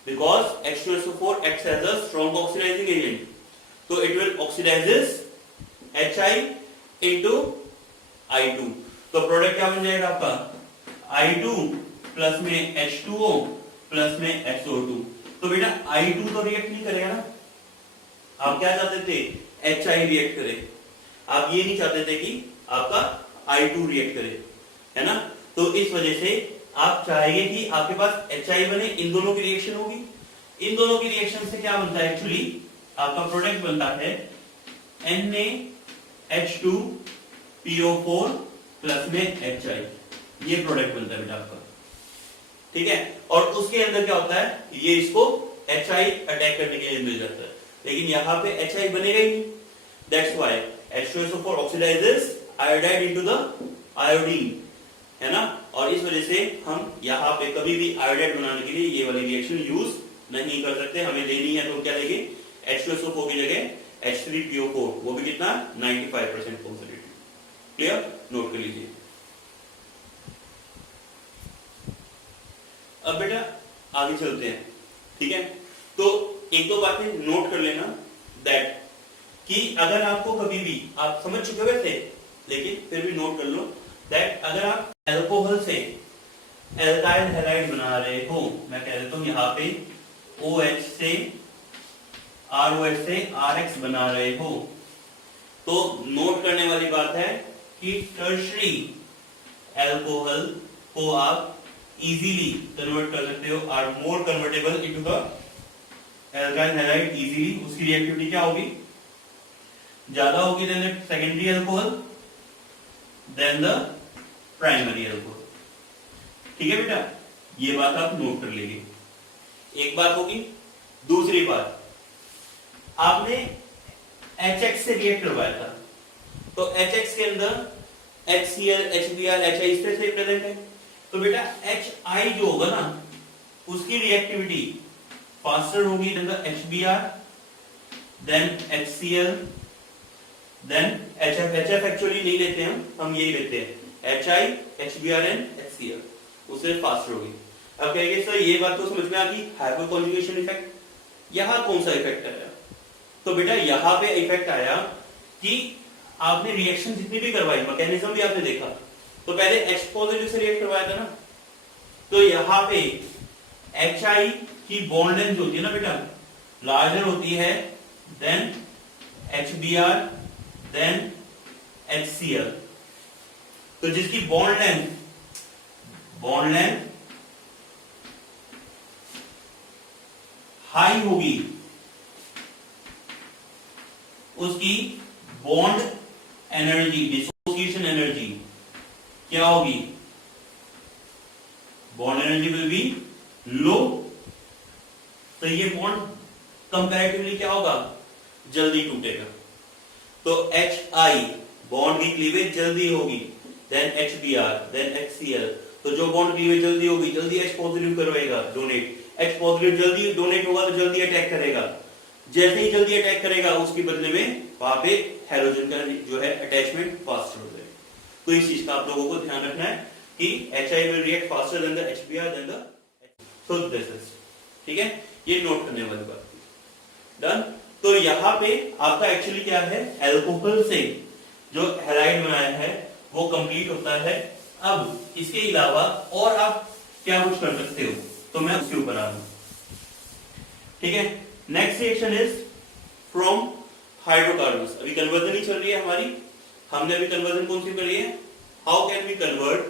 because H2SO4 acts as a strong oxidizing agent, so it will oxidizes HI into I2। तो प्रोडक्ट क्या बन जाएगा आपका, I2 प्लस में H2O प्लस में SO2। तो बेटा I2 तो रिएक्ट नहीं करेगा ना, आप क्या चाहते थे, HI रिएक्ट करे, आप ये नहीं चाहते थे कि आपका I2 रिएक्ट करे, है ना। तो इस वजह से आप चाहेंगे कि आपके पास HI बने, इन दोनों की रिएक्शन होगी। इन दोनों की रिएक्शन से क्या बनता है, एक्चुअली आपका प्रोडक्ट बनता है NaH2PO4 प्लस में HI, ये प्रोडक्ट बनता है बेटा आपका, ठीक है। और उसके अंदर क्या होता है, ये इसको HI अटैक करने के लिए मिल जाता है, लेकिन यहाँ पे HI बनेगा ही नहीं। That's why H2SO4 oxidizes iodide into the iodine, है ना। और इस वजह से हम यहाँ पे कभी भी आयोडाइड बनाने के लिए ये वाली रिएक्शन यूज नहीं कर सकते। हमें लेनी है तो क्या लेंगे, H2SO4 की जगह H3PO4, वो भी कितना 95% पॉजिटिव। क्लियर, नोट कर लीजिए। अब बेटा आगे चलते हैं, ठीक है। तो एक दो बातें नोट कर लेना, दैट कि अगर आपको कभी भी, आप समझ चुके हुए थे लेकिन फिर भी नोट कर लो, दैट अगर आप अल्कोहल से एल्काइल हैलाइड बना रहे हो, मैं कह देता हूं यहाँ पे OH से ROH से RX बना रहे हो, तो नोट करने वाली बात है कि टर्शरी अल्कोहल को आप इजीली कन्वर्ट कर सकते हो, are more convertible into the alkyl halide easily. उसकी रिएक्टिविटी क्या होगी, ज्यादा होगी than the secondary alcohol than the primary alcohol. ठीक है बेटा, ये बात आप नोट कर लीजिए, एक बात होगी। दूसरी बात, आपने HX से रिएक्ट करवाया था, तो HX के अंदर HCl, HBr, HI इस तरह से प्रेजेंट है, तो बेटा HI जो होगा ना, उसकी रिएक्टिविटी फास्टर होगी than the HBr, than HCl, than HF। HF actually नहीं लेते हम यही लेते हैं HI, HBr एंड HCl, उससे फास्टर होगी। अब कहेंगे सर ये बात तो समझ में आ गई, हाइपर कॉन्जुगेशन इफेक्ट। यहां कौन सा इफेक्ट आया, तो बेटा यहां पे इफेक्ट आया कि आपने रिएक्शन जितनी भी करवाई, मैकेनिज्म भी आपने देखा, तो पहले H पॉजिटिव से रिएक्ट करवाया था ना, तो यहां पे HI की बॉन्ड लेंथ होती है ना बेटा, लार्जर होती है देन HBr देन HCl। तो जिसकी बॉन्ड लेंथ हाई होगी, उसकी बॉन्ड एनर्जी, डिसोसिएशन एनर्जी क्या होगी, बॉन्ड एनर्जी विल बी लो। तो ये बॉन्ड कंपैरेटिवली क्या होगा, जल्दी टूटेगा। तो HI बॉन्ड की क्लीवेज जल्दी होगी, देन HBr, देन HCl। तो जो बॉन्ड क्लीवेज जल्दी होगी, जल्दी H पॉजिटिव करवाएगा डोनेट, H पॉजिटिव जल्दी डोनेट होगा तो जल्दी अटैक करेगा। जैसे ही जल्दी अटैक करेगा, उसके बदले में वहां पे हैलोजन का जो है अटैचमेंट फास्टर हो जाएगा। तो इस चीज का आप लोगों को ध्यान रखना है कि HI will react faster than the HBr than the, so this is, ठीक है, ये नोट करने वाली बात थी। डन। तो यहाँ पे आपका एक्चुअली क्या है, अल्कोहल से जो हैलाइड बनाया है वो कंप्लीट होता है। अब इसके अलावा और आप क्या कुछ कर सकते हो, तो मैं उसके ऊपर आ रहा हूं, ठीक है। Next reaction is from hydrocarbons. अभी कन्वर्जन ही चल रही है हमारी, हमने अभी कन्वर्जन कौन सी करी है, how can we convert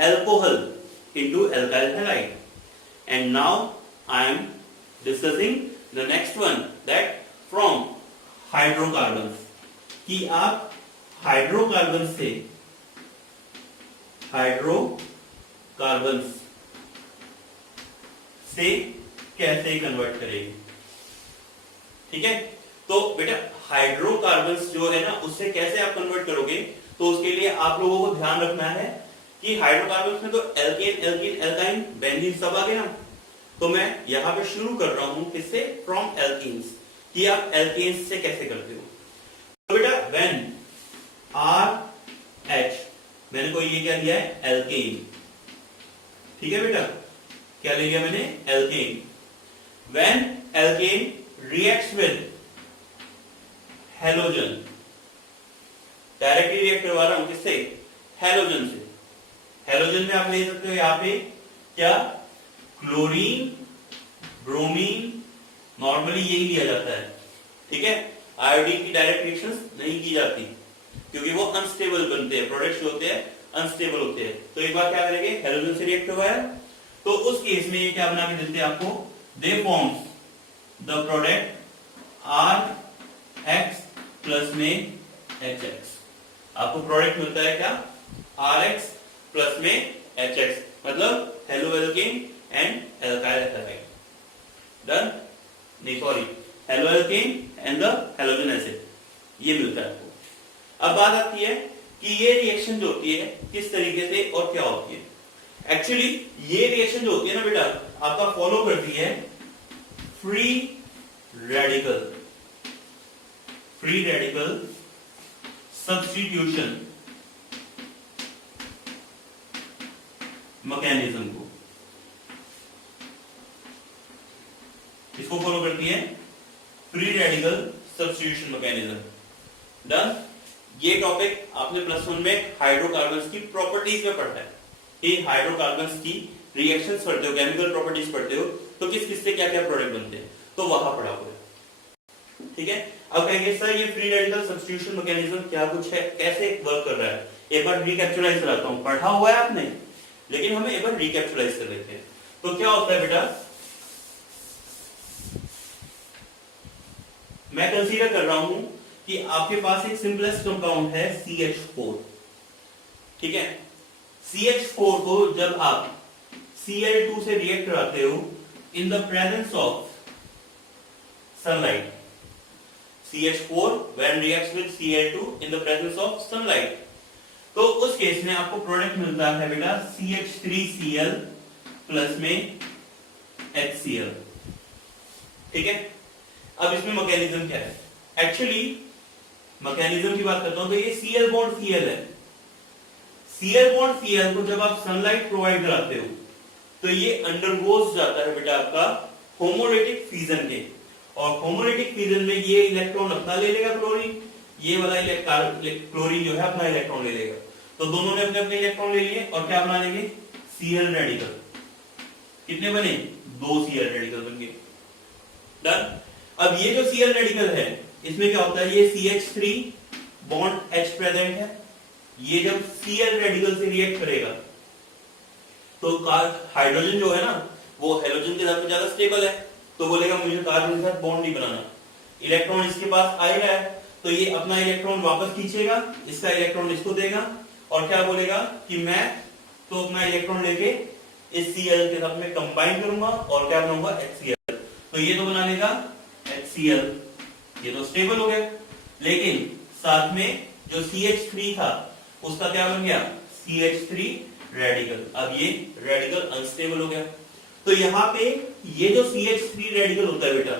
alcohol into alkyl halide. And now I am discussing the next one, that from hydrocarbons, कि आप हाइड्रोकार्बन्स से कैसे कन्वर्ट करेंगे, ठीक है। तो बेटा हाइड्रोकार्बन्स जो है ना, उससे कैसे आप कन्वर्ट करोगे, तो उसके लिए आप लोगों को ध्यान रखना है कि हाइड्रोकार्बन्स में तो एल्केन, एल्कीन, एल्काइन, बेंजीन सब आ गए ना। तो मैं यहां पे शुरू कर रहा हूं किससे, फ्रॉम एल्कीन्स, कि आप एल्केन्स से कैसे करते हो। तो बेटा व्हेन RH, मैंने कोई ये क्या लिया है, एल्केन, ठीक है बेटा, क्या ले लिया मैंने, alkane. When alkane reacts with halogen, directly react करवा रहा हूं किससे, हैलोजन से। हैलोजन में आप ले सकते हो यहां पे क्या, क्लोरीन, ब्रोमीन, नॉर्मली यही लिया जाता है, ठीक है। आयोडीन की डायरेक्ट रिएक्शंस नहीं की जाती क्योंकि वो अनस्टेबल बनते हैं, प्रोडक्ट्स जो होते हैं अनस्टेबल होते हैं। तो एक बार क्या करेंगे, हैलोजन से रिएक्ट करवाया, तो उस केस में ये क्या बना के देते हैं आपको, दे forms the product RX plus में HX। आपको प्रोडक्ट मिलता है क्या, RX प्लस में HX, मतलब hello alkane and alkyl halide. Done. Reaction जो होती है किस तरीके से और क्या होती है। एक्चुअली ये रिएक्शन जो होती है ना बेटा आपका फॉलो करती है फ्री रेडिकल सब्स्टिट्यूशन मैकेनिज्म को, इसको फॉलो करती है free radical substitution mechanism. Done. ये टॉपिक आपने +1 में हाइड्रोकार्बन्स की प्रॉपर्टीज में पढ़ा है कि हाइड्रोकार्बन्स की रिएक्शंस पढ़ते हो, केमिकल प्रॉपर्टीज पढ़ते हो, तो किस किस से क्या क्या प्रोडक्ट बनते हैं, तो वहां पढ़ा हुआ है। ठीक है। अब कहेंगे सर ये फ्री रेडिकल सब्स्टिट्यूशन मैकेनिज्म क्या कुछ है, कैसे वर्क कर रहा है, एक बार रिकैप्चुलाइज कराता हूं। पढ़ा हुआ है आपने, लेकिन हमें एक बार रिकैप्चुलाइज कर लेते हैं। तो क्या होता है बेटा, मैं कंसीडर कर रहा हूं कि आपके पास एक सिंपलेस्ट कंपाउंड है CH4। ठीक है। CH4 को जब आप Cl2 से रिएक्ट कराते हो in the presence of sunlight, CH4 when reacts with Cl2 in the presence of sunlight, तो उस केस में आपको प्रोडक्ट मिलता है बेटा CH3Cl प्लस में HCl। ठीक है। अब इसमें मैकेनिज्म क्या है, एक्चुअली मैकेनिज्म की बात करता हूं तो ये Cl बॉन्ड Cl है। Cl बॉन्ड Cl को जब आप सनलाइट प्रोवाइड कराते हो तो ये अंडरगोज जाता है बेटा आपका होमोलिटिक फिजन के, और होमोलिटिक फिजन में ये इलेक्ट्रॉन अपना ले लेगा क्लोरीन, ये वाला क्लोरीन जो है अपना इलेक्ट्रॉन ले लेगा। तो दोनों ने अपने अपने इलेक्ट्रॉन ले लिए और क्या बना लेंगे Cl रेडिकल। कितने बने, 2 Cl रेडिकल बन गए। डन। अब ये जो Cl रेडिकल है इसमें क्या होता है, ये CH3 बॉन्ड H प्रेजेंट है, ये जब Cl रेडिकल से रिएक्ट करेगा तो हाइड्रोजन जो है ना वो हेलोजन के साथ में ज्यादा स्टेबल है, तो बोलेगा मुझे कार्बन के साथ बॉन्ड नहीं बनाना। इलेक्ट्रॉन इसके पास आएगा तो ये अपना इलेक्ट्रॉन वापस खींचेगा, इसका इलेक्ट्रॉन इसको देगा और क्या बोलेगा कि मैं तो अपना इलेक्ट्रॉन लेके इस Cl के साथ में कंबाइन करूंगा और क्या बनाऊंगा HCl। तो ये तो बना लेगा HCl, ये तो स्टेबल हो गया। लेकिन साथ में जो CH3 था उसका क्या बन गया CH3 रेडिकल। अब ये रेडिकल अनस्टेबल हो गया। तो यहां पे ये जो CH3 रेडिकल होता है बेटा,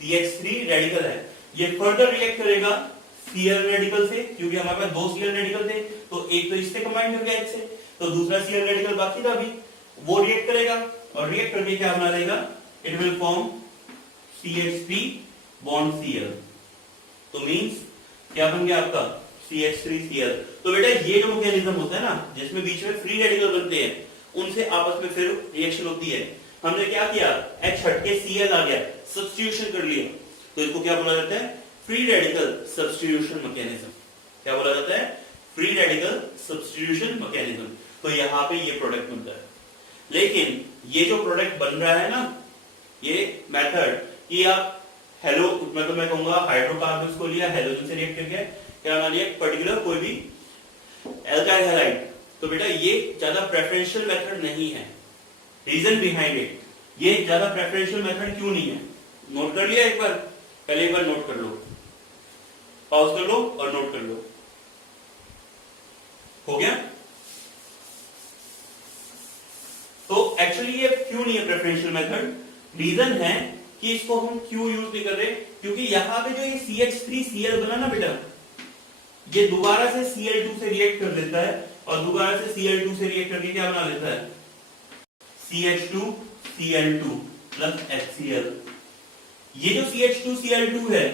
CH3 रेडिकल है, ये फर्दर रिएक्ट करेगा Cl रेडिकल से, क्योंकि हमारे पास 2 Cl रेडिकल थे, तो एक तो इससे कंबाइन हो गया H से, तो दूसरा Cl रेडिकल बाकी था अभी, वो रिएक्ट करेगा और रिएक्ट करके क्या बना लेगा, it will form CH3 bond Cl। तो मींस क्या बन गया आपका CH3Cl। तो बेटा ये जो मैकेनिज्म होता है ना जिसमें बीच में फ्री रेडिकल बनते हैं, उनसे आपस में फिर रिएक्शन होती है। हमने क्या किया, H हट के Cl आ गया, सब्स्टिट्यूशन कर लिया, तो इसको क्या बोला जाता है, फ्री रेडिकल सब्स्टिट्यूशन मैकेनिज्म। क्या बोला जाता है, फ्री रेडिकल सब्स्टिट्यूशन मैकेनिज्म। तो यहां पे ये प्रोडक्ट बनता है। लेकिन ये जो प्रोडक्ट बन रहा है ना, ये मेथड कि आप हेलो मतलब मैं कहूंगा हाइड्रोकार्बन्स को लिया, हेलोजन से रिएक्ट करके क्या बना लिया पर्टिकुलर कोई भी एल्काइल हैलाइड, तो बेटा ये ज्यादा प्रेफरेंशियल मेथड नहीं है। रीजन बिहाइंड इट, ये ज्यादा प्रेफरेंशियल मेथड क्यों नहीं है, नोट कर लिया एक बार, पहले एक बार नोट कर लो, पॉज कर लो और नोट कर लो। हो गया। तो एक्चुअली ये क्यों नहीं है प्रेफरेंशियल मेथड, रीजन है कि इसको हम क्यों यूज नहीं कर रहे, क्योंकि यहां पे जो ये CH3Cl बना ना बेटा, ये दोबारा से Cl2 से रिएक्ट कर लेता है और दोबारा से Cl2 से रिएक्ट करके क्या बना लेता है CH2Cl2 प्लस HCl। ये जो CH2Cl2 है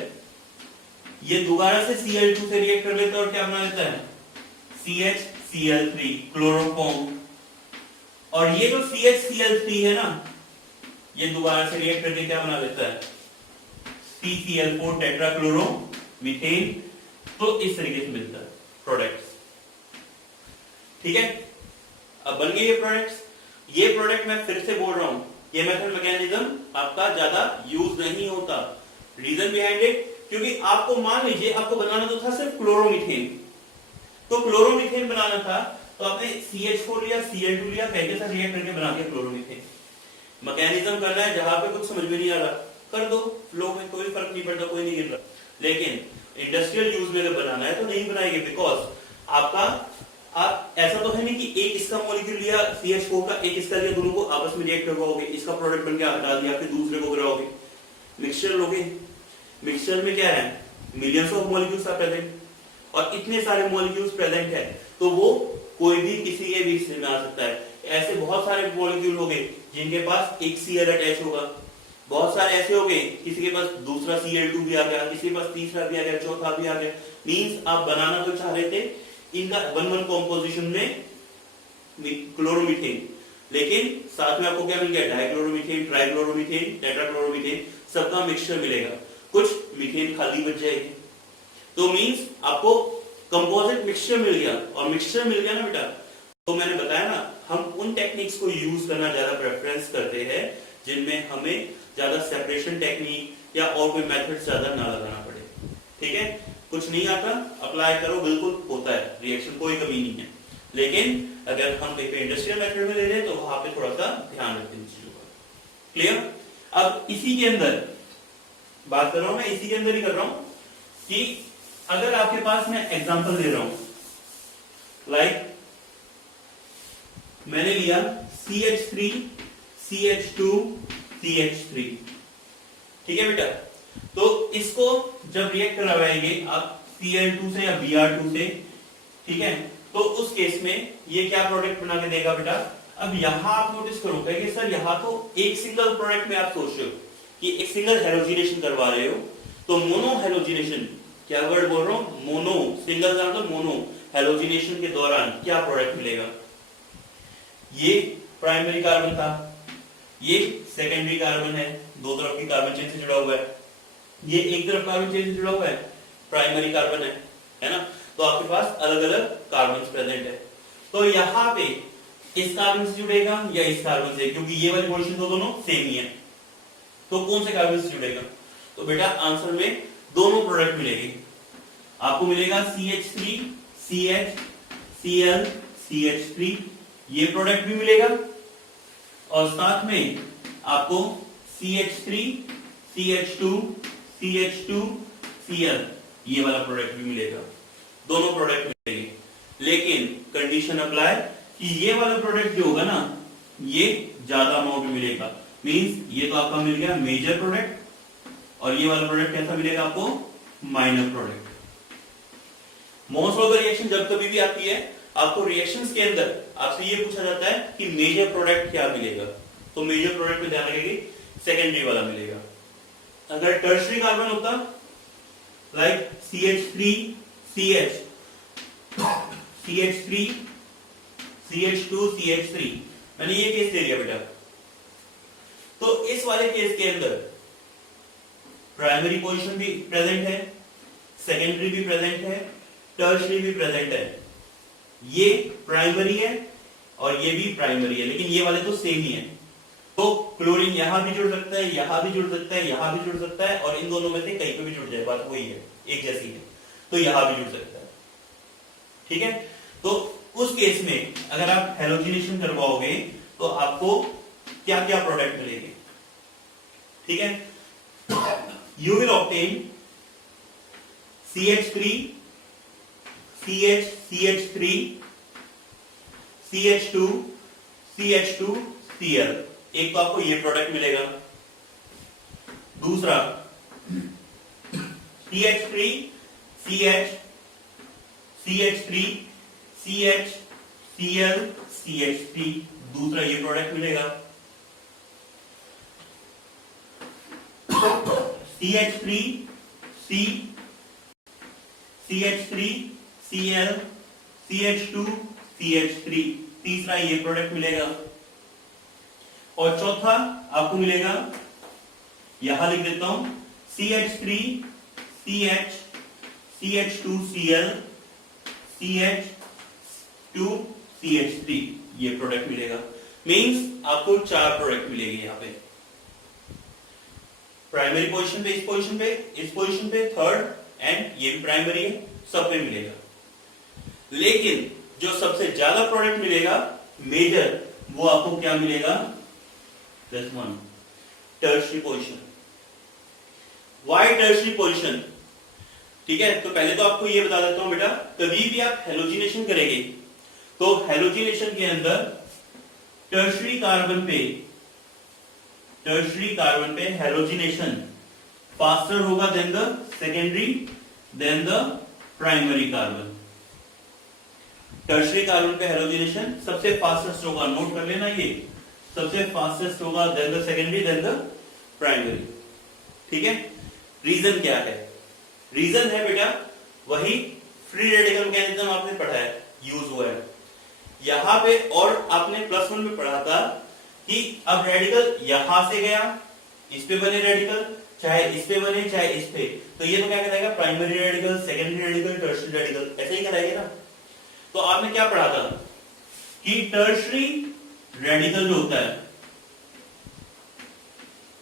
ये दोबारा से Cl2 से रिएक्ट कर लेता है और क्या बना लेता है CHCl3 क्लोरोफॉर्म। और ये जो CHCl3 है ना ये दोबारा से रिएक्ट करके क्या बना लेता है CCl4 टेट्राक्लोरो मीथेन। तो इस तरीके से मिलता है प्रोडक्ट्स। ठीक है। अब बन गए ये प्रोडक्ट्स। ये प्रोडक्ट मैं फिर से बोल रहा हूं, ये मेथड मैकेनिज्म आपका ज्यादा यूज नहीं होता। रीजन बिहाइंड इट, क्योंकि आपको मान लीजिए आपको बनाना तो था सिर्फ क्लोरोमीथेन, तो क्लोरोमीथेन बनाना था तो आपने CH4 लिया, Cl2 लिया, पहले से रिएक्ट करके बना दिया क्लोरोमीथेन। मैकेनिज्म करना है जहां पे कुछ समझ में नहीं आ रहा कर दो, फ्लो में कोई फर्क नहीं पड़ता, कोई नहीं गिर रहा। लेकिन इंडस्ट्रियल यूज में अगर बनाना है तो नहीं बनाएंगे, बिकॉज आपका आप ऐसा तो है नहीं कि एक इसका मॉलिक्यूल लिया CH4 का, एक इसका लिया, दोनों को आपस में रिएक्ट करवाओगे, इसका प्रोडक्ट बन के हटा दिया, फिर दूसरे को गिराओगे, मिक्सचर लोगे। मिक्सचर में क्या है, millions of molecules are present, और इतने सारे मॉलिक्यूल्स प्रेजेंट है तो वो कोई भी किसी के भी हिस्से में आ सकता है। ऐसे बहुत सारे मॉलिक्यूल होंगे जिनके पास एक Cl अटैच होगा, बहुत सारे ऐसे होंगे किसी के पास दूसरा Cl2 भी आ गया, किसी के पास तीसरा भी आ गया, चौथा भी आ गया। मींस आप बनाना तो चाह रहे थे इनका 1-1 कॉम्पोजिशन में क्लोरोमीथेन, लेकिन साथ में आपको क्या मिल गया, डाइक्लोरोमीथेन, ट्राइक्लोरोमीथेन, टेट्राक्लोरोमीथेन, सबका मिक्सचर मिलेगा, कुछ मीथेन खाली बच जाएगी। तो मींस आपको कंपोजिट मिक्सचर मिल गया, और मिक्सचर मिल गया ना बेटा, तो मैंने बताया ना हम उन टेक्निक्स को यूज करना ज्यादा प्रेफरेंस करते हैं जिनमें हमें ज्यादा सेपरेशन टेक्निक या और कोई मेथड ज्यादा ना लगाना पड़े। ठीक है, कुछ नहीं आता अप्लाई करो, बिल्कुल होता है रिएक्शन, कोई कमी नहीं है। लेकिन अगर हम कहीं पे इंडस्ट्रियल मेथड में ले रहे हैं तो वहां पे थोड़ा सा ध्यान रखते हैं चीजों का। क्लियर? अब इसी के अंदर बात कर रहा हूं मैं, इसी के अंदर ही कर रहा हूं कि अगर आपके पास मैं एग्जांपल दे रहा हूं, लाइक मैंने लिया CH3 CH2 CH3, ठीक है बेटा, तो इसको जब रिएक्ट करवाएंगे आप Cl2 से या Br2 से, ठीक है, तो उस केस में ये क्या प्रोडक्ट बना के देगा बेटा। अब यहां आप नोटिस करो कि सर यहां तो एक सिंगल प्रोडक्ट में आप सोच रहे हो कि एक सिंगल हेलोजिनेशन करवा रहे हो, तो मोनो हेलोजिनेशन, क्या वर्ड बोल रहा हूं, मोनो, सिंगल का मतलब मोनो हेलोजिनेशन के दौरान क्या प्रोडक्ट मिलेगा। ये प्राइमरी कार्बन था, ये सेकेंडरी कार्बन है, दो तरफ की कार्बन चेन से जुड़ा हुआ है, ये एक तरफ कार्बन चेन से जुड़ा हुआ है, प्राइमरी कार्बन है ना, तो आपके पास अलग अलग कार्बन प्रेजेंट है। तो यहां पे इस कार्बन से जुड़ेगा या इस कार्बन से, क्योंकि ये वाली पोजीशन तो दोनों सेम ही है, तो कौन से कार्बन से जुड़ेगा, तो बेटा आंसर में दोनों प्रोडक्ट मिलेंगे। आपको मिलेगा CH3 CH Cl CH3, ये प्रोडक्ट भी मिलेगा, और साथ में आपको CH3 CH2 CH2 Cl, ये वाला प्रोडक्ट भी मिलेगा, दोनों प्रोडक्ट मिलेंगे। लेकिन कंडीशन अप्लाई कि ये वाला प्रोडक्ट जो होगा ना ये ज्यादा अमाउंट में मिलेगा, मींस ये तो आपका मिल गया मेजर प्रोडक्ट, और ये वाला प्रोडक्ट कैसा मिलेगा आपको, minor product. Most of the reaction जब कभी भी आती है आपको रिएक्शंस के अंदर आपसे ये पूछा जाता है कि मेजर प्रोडक्ट क्या मिलेगा, तो मेजर प्रोडक्ट में ध्यान रखेगी सेकेंडरी वाला मिलेगा। अगर टर्शियरी कार्बन होता like CH3 CH CH3 CH2 CH3, मैंने ये केस ले लिया बेटा, तो इस वाले केस के अंदर प्राइमरी पोजीशन भी प्रेजेंट है, सेकेंडरी भी प्रेजेंट है, टर्शियरी भी प्रेजेंट है। ये प्राइमरी है और ये भी प्राइमरी है, लेकिन ये वाले तो सेम ही है, तो क्लोरीन यहां भी जुड़ सकता है, यहां भी जुड़ सकता है, यहां भी जुड़ सकता है, और इन दोनों में से कहीं पे भी जुड़ जाए, बात वही है, एक जैसी है, तो यहां भी जुड़ सकता है। ठीक है, तो उस केस में अगर आप हेलोजिनेशन करवाओगे तो आपको क्या क्या प्रोडक्ट मिलेंगे। ठीक है, you will obtain CH3 CH CH3 CH2 CH2 Cl, एक तो आपको ये प्रोडक्ट मिलेगा, दूसरा CH3 CH CH3 CH Cl CH3, दूसरा ये प्रोडक्ट मिलेगा, CH3 C CH3 Cl CH2 CH3, तीसरा ये प्रोडक्ट मिलेगा, और चौथा आपको मिलेगा, यहां लिख देता हूं CH3 CH CH2 Cl CH2 CH3, ये प्रोडक्ट मिलेगा। मींस आपको 4 प्रोडक्ट मिलेंगे यहां पे, प्राइमरी पोजीशन पे, इस पोजीशन पे, इस पोजीशन पे, थर्ड, एंड ये भी प्राइमरी है, सब पे मिलेगा। लेकिन जो सबसे ज्यादा प्रोडक्ट मिलेगा मेजर, वो आपको क्या मिलेगा, this one, tertiary position. Why tertiary position, ठीक है, तो पहले तो आपको ये बता देता हूं बेटा, कभी भी आप हेलोजिनेशन करेंगे तो हेलोजिनेशन के अंदर टर्शरी कार्बन पे हेलोजिनेशन फास्टर होगा than the secondary than the primary carbon. Tertiary carbon पे हेलोजिनेशन सबसे फास्टेस्ट होगा, नोट कर लेना, ये सबसे फास्टेस्ट होगा than the secondary than the primary. ठीक है, रीजन क्या है? रीजन है बेटा वही फ्री रेडिकल मैकेनिज्म आपने पढ़ा है, यूज हुआ है यहां पे, और आपने +1 में पढ़ा था कि अब रेडिकल यहां से गया, इस पे बने रेडिकल, चाहे इस पे बने चाहे इस पे, तो ये तो क्या कहलाएगा? Primary radical, secondary radical, tertiary radical, ऐसे ही कहलाएगा ना। तो आपने क्या पढ़ा था कि टर्शरी रेडिकल जो होता है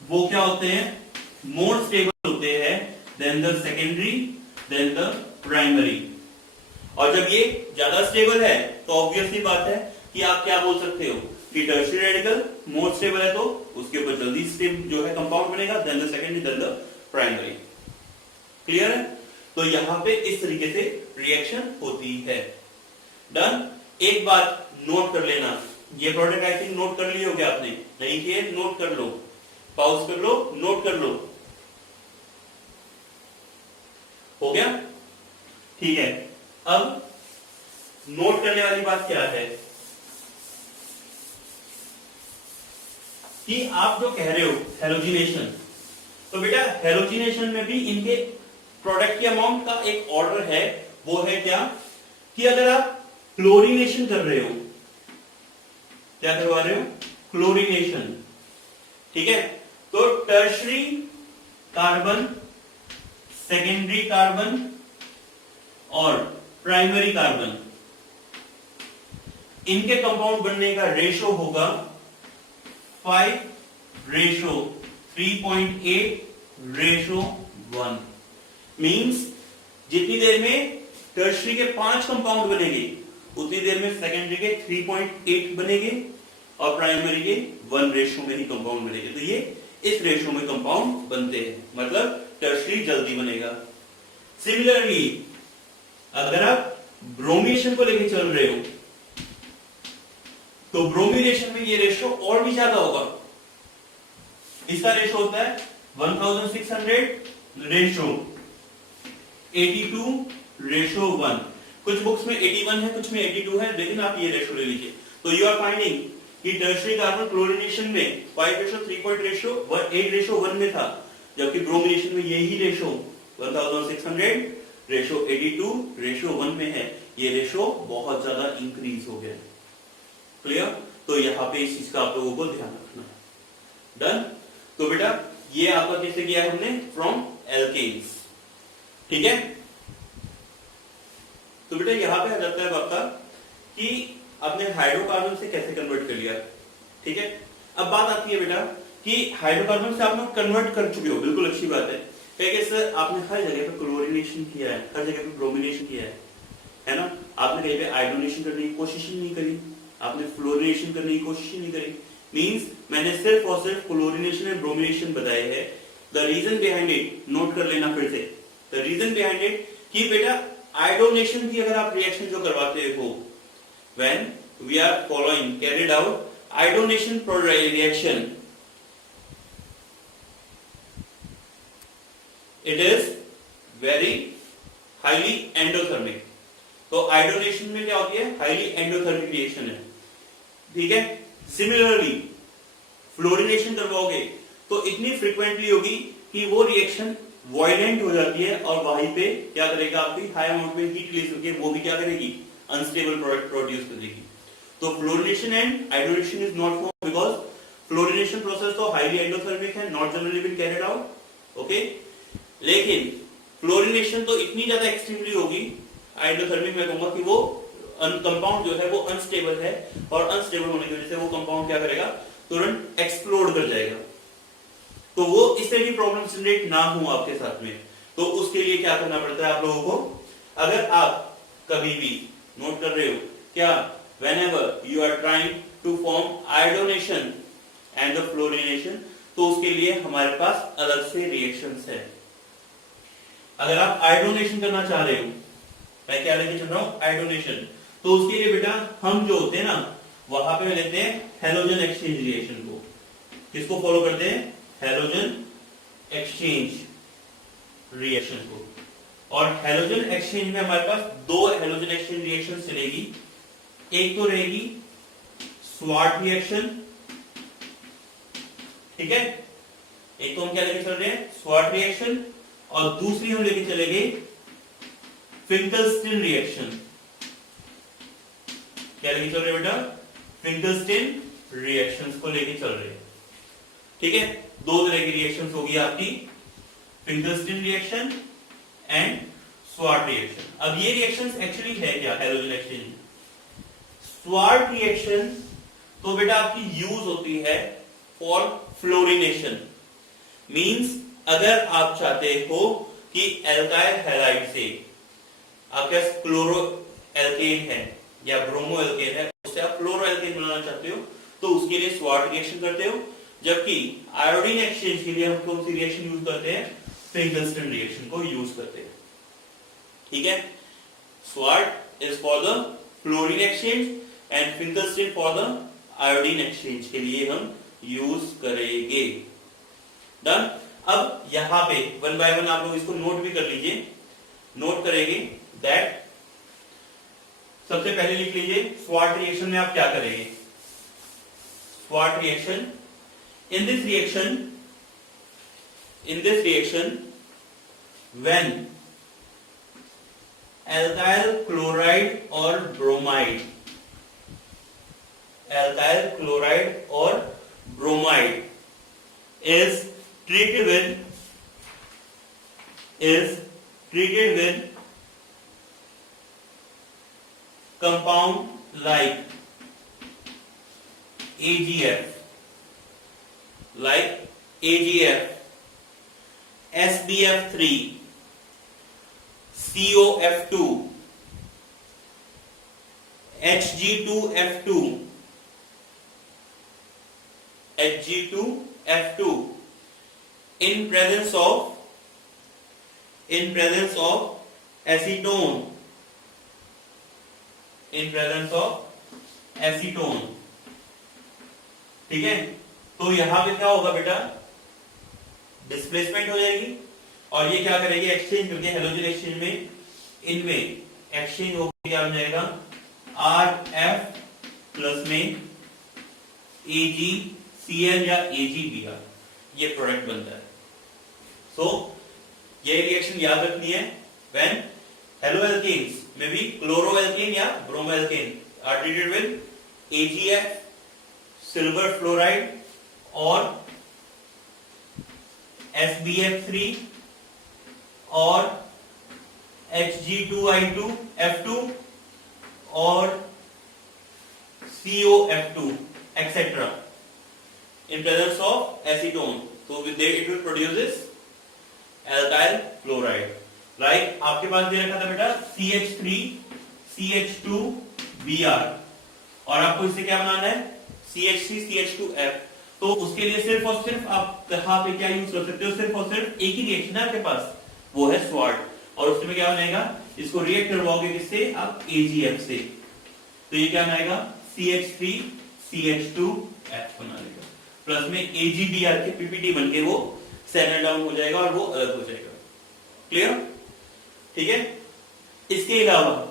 वो क्या होते हैं? मोर स्टेबल होते हैं than the secondary than the primary. और जब ये ज्यादा स्टेबल है तो ऑब्वियसली बात है कि आप क्या बोल सकते हो कि टर्शरी रेडिकल मोर स्टेबल है तो उसके ऊपर जल्दी स्टेबल जो है कंपाउंड बनेगा than the secondary than the primary. Clear है? तो यहां पे इस तरीके से रिएक्शन होती है। डन। एक बात नोट कर लेना, ये प्रोडक्ट आई थिंक नोट कर लिए हो क्या आपने? नहीं किए? नोट कर लो, पॉज कर लो, नोट कर लो। हो गया? ठीक है, अब नोट करने वाली बात क्या है कि आप जो कह रहे हो हेलोजिनेशन, तो बेटा हेलोजिनेशन में भी इनके प्रोडक्ट के अमाउंट का एक ऑर्डर है, वो है क्या कि अगर आप क्लोरीनेशन कर रहे हो, क्या करवा रहे हो? क्लोरीनेशन। ठीक है, तो टर्शरी कार्बन, सेकेंडरी कार्बन और प्राइमरी कार्बन, इनके कंपाउंड बनने का रेशो होगा 5:3.8:1। मींस जितनी देर में टर्शरी के 5 कंपाउंड बनेंगे उतनी देर में सेकेंडरी के 3.8 बनेंगे और प्राइमरी के 1 रेशो में ही कंपाउंड बनेंगे। तो ये इस रेशो में कंपाउंड बनते हैं, मतलब टर्शरी जल्दी बनेगा। सिमिलरली अगर आप ब्रोमिनेशन को लेकर चल रहे हो तो ब्रोमिनेशन में ये रेशो और भी ज्यादा होगा। इसका रेशो होता है 1600:82:1। कुछ बुक्स में 81 है, कुछ में 82 है, लेकिन आप ये रेशो ले लीजिए। तो यू आर फाइंडिंग कि टर्शरी कार्बन क्लोरीनेशन में 5:3.8:1 में था, जबकि ब्रोमिनेशन में यही रेशो 1600:82:1 में है। ये रेशो बहुत ज्यादा इंक्रीज हो गया। क्लियर? तो यहां पे इस चीज का आप लोगों को ध्यान रखना है। डन। तो बेटा ये आपका कैसे किया है हमने? From alkanes. ठीक है, तो बेटा यहां पे आ जाता है आपका कि आपने हाइड्रोकार्बन से कैसे कन्वर्ट कर लिया। ठीक है, अब बात आती है बेटा कि हाइड्रोकार्बन से आप लोग कन्वर्ट कर चुके हो, बिल्कुल अच्छी बात है। कहेंगे सर आपने हर जगह पे क्लोरीनेशन किया है, हर जगह पे ब्रोमिनेशन किया है ना? आपने कहीं पे आयोडीनेशन करने की कोशिश ही नहीं करी, आपने फ्लोरिनेशन करने की कोशिश ही नहीं करी। मींस मैंने सिर्फ और सिर्फ क्लोरीनेशन एंड ब्रोमिनेशन बताए हैं। The reason behind it, note कर लेना फिर से, द रीजन बिहाइंड इट कि बेटा आयोडोनेशन की अगर आप रिएक्शन जो करवाते हो, when we are following carried out iodination reaction, it is very highly endothermic. तो आयोडोनेशन में क्या होती है? हाईली एंडोथर्मिक रिएक्शन है। ठीक है, सिमिलरली फ्लोरिनेशन करवाओगे तो इतनी फ्रीक्वेंटली होगी कि वो रिएक्शन वॉयलेंट हो जाती है और वहीं पे क्या करेगा? आपकी हाई अमाउंट में हीट रिलीज होगी, वो भी क्या करेगी? अनस्टेबल प्रोडक्ट प्रोड्यूस करेगी। तो fluorination and iodination is not for, because fluorination process तो हाईली एंडोथर्मिक है, not generally been carried out. Okay, लेकिन फ्लोरिनेशन तो इतनी ज्यादा एक्सट्रीमली होगी, एंडोथर्मिक में कहूंगा कि वो कंपाउंड जो है वो अनस्टेबल है, और अनस्टेबल होने की वजह से वो कंपाउंड क्या करेगा? तुरंत एक्सप्लोड कर जाएगा। तो वो इससे भी प्रॉब्लम जनरेट ना हो आपके साथ में, तो उसके लिए क्या करना पड़ता है आप लोगों को? अगर आप कभी भी नोट कर रहे हो क्या, whenever you are trying to form iodination and the fluorination, तो उसके लिए हमारे पास अलग से रिएक्शंस है। अगर आप आयोडोनेशन करना चाह रहे हो, मैं क्या लेके चल रहा हूं, आयोडोनेशन, तो उसके लिए बेटा हम जो होते हैं ना वहां पे लेते हैं हैलोजन एक्सचेंज रिएक्शन को। किसको फॉलो करते हैं, हैलोजन एक्सचेंज रिएक्शन को। और हैलोजन एक्सचेंज में हमारे पास दो हैलोजन एक्सचेंज रिएक्शन चलेगी। एक तो रहेगी स्वार्ट रिएक्शन, ठीक है, एक तो हम क्या लेके चल रहे हैं, स्वार्ट रिएक्शन, और दूसरी हम लेके चलेंगे फिंकलस्टीन रिएक्शन। क्या लेके चल रहे हैं बेटा, फिंकलस्टीन रिएक्शंस को लेके चल रहे हैं, ठीक है। दो तरह की रिएक्शंस होगी आपकी, Finkelstein reaction and sword reaction. अब ये रिएक्शंस एक्चुअली है क्या हैलोजन एक्सचेंज। स्वार्ट रिएक्शन तो बेटा आपकी यूज होती है फॉर फ्लोरिनेशन, मींस अगर आप चाहते हो कि एल्काइल हैलाइड से आपके पास क्लोरो एल्केन है या ब्रोमो एल्केन है, उससे आप फ्लोरो एल्केन बनाना चाहते हो, तो उसके लिए स्वार्ट रिएक्शन करते हो। जबकि आयोडीन एक्सचेंज के लिए हम कौन सी रिएक्शन यूज करते हैं, फिंकलस्टीन रिएक्शन को यूज करते हैं, ठीक है। Sword is for the fluorine exchange and Finkelstein for the iodine exchange के लिए हम यूज करेंगे। डन। अब यहां पे वन बाय वन आप लोग इसको नोट भी कर लीजिए। नोट करेंगे दैट सबसे पहले लिख लीजिए स्वार्ट रिएक्शन में आप क्या करेंगे। Sword reaction, in this reaction when alkyl chloride or bromide is treated with compound like AgF, SbF3, COF2, Hg2F2 in presence of acetone, ठीक है। तो यहां पे क्या होगा बेटा, डिस्प्लेसमेंट हो जाएगी और ये क्या करेगी, एक्सचेंज करके हैलोजन एक्सचेंज में इनमें एक्सचेंज होकर क्या बन जाएगा, RF प्लस में AgCl या AgBr, ये प्रोडक्ट बनता है। सो ये रिएक्शन याद रखनी है, व्हेन हेलोएल्केन्स में भी क्लोरोएल्केन या bromoalkane are treated with AgF, silver fluoride और SbF3 और Hg2I2F2 और COF2 etc. in presence of acetone, so with that it will produce this alkyl chloride. Like आपके पास दे रखा था बेटा CH3 CH2Br और आपको इससे क्या बनाना है, CH3 CH2F। तो उसके लिए सिर्फ और सिर्फ आप यहाँ पे क्या यूज कर सकते हो, सिर्फ और सिर्फ एक ही रिएक्शन है आपके पास, वो है स्वार्ट, और उसमें क्या बनेगा, इसको रिएक्ट करवाओगे किससे, आप AgF से, तो ये क्या बनाएगा CH3 CH2F बना लेगा, प्लस में AgBr के PPT बनके वो सेटल डाउन हो जाएगा और वो अलग हो जाएगा। क्लियर, ठीक है। इसके अलावा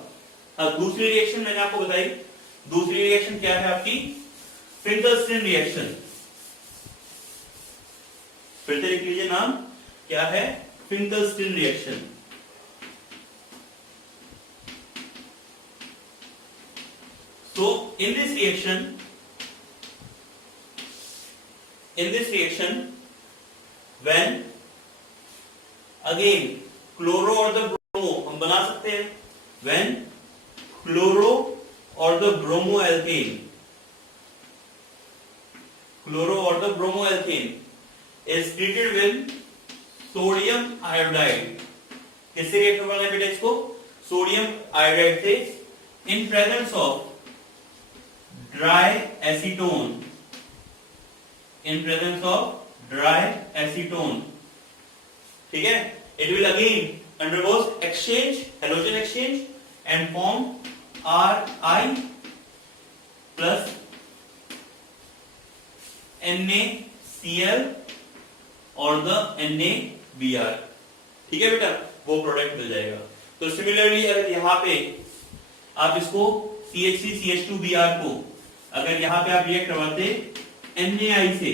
अब दूसरी रिएक्शन मैंने आपको बताई, दूसरी रिएक्शन क्या है आपकी, फिंकलस्टीन रिएक्शन। फिर से लिख लीजिए नाम, क्या है, Finkelstein reaction. So in this reaction when again chloro or the bromo हम बना सकते हैं, when chloro or the bromoalkane is treated with sodium iodide, किससे रिएक्ट करवाना है बेटा इसको, सोडियम आयोडाइड से, in presence of dry acetone, ठीक है, it will again undergoes exchange, halogen exchange, and form Ri plus NaCl और द NaBr। ठीक है बेटा, वो प्रोडक्ट मिल जाएगा। तो सिमिलरली अगर यहाँ पे आप इसको CH3CH2Br को अगर यहाँ पे आप रिएक्ट करवाते NaI से,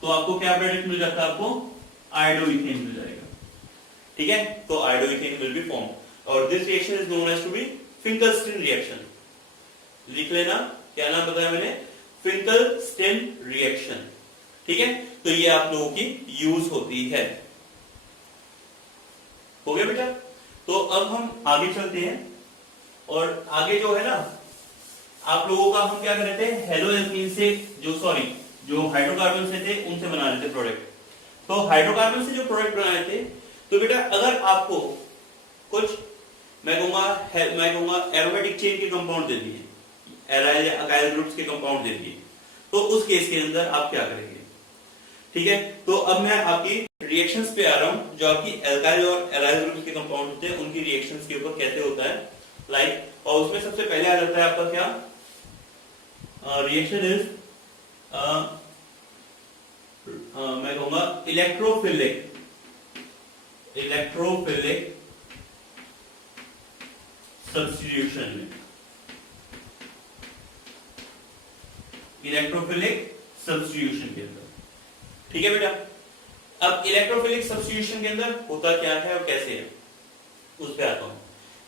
तो आपको क्या प्रोडक्ट मिल जाता है? आपको आयोडोइथेन मिल जाएगा। ठीक है, तो आयोडोइथेन विल बी फॉर्म और this reaction is known as to be Finkelstein reaction. लिख लेना, क्या नाम बताया मैंने? Finkelstein reaction. ठीक है, तो ये आप लोगों की यूज होती है। हो गया बेटा? तो अब हम आगे चलते हैं और आगे जो है ना, आप लोगों का हम क्या कर रहे थे? हेलो एल्कीन से जो हाइड्रोकार्बन से थे उनसे बना रहे थे प्रोडक्ट। तो हाइड्रोकार्बन से जो प्रोडक्ट बनाए थे, तो बेटा अगर आपको कुछ मैं कहूंगा एरोमेटिक चेन के कंपाउंड दे दिए, एराइल या अकाइल ग्रुप्स के कंपाउंड दे दिए, तो उस केस के अंदर आप क्या करेंगे? ठीक है, तो अब मैं आपकी रिएक्शंस पे आ रहा हूं, जो आपकी एल्काइल और एराइल ग्रुप्स के कंपाउंड होते हैं उनकी रिएक्शंस के ऊपर कैसे होता है लाइक। और उसमें सबसे पहले आ जाता है आपका क्या? रिएक्शन इज मैं कहूंगा इलेक्ट्रोफिलिक सब्स्टिट्यूशन में, इलेक्ट्रोफिलिक सब्स्टिट्यूशन के अंदर। ठीक है बेटा, अब इलेक्ट्रोफिलिक सब्स्टिट्यूशन के अंदर होता क्या है और कैसे है, उस पे आता हूं।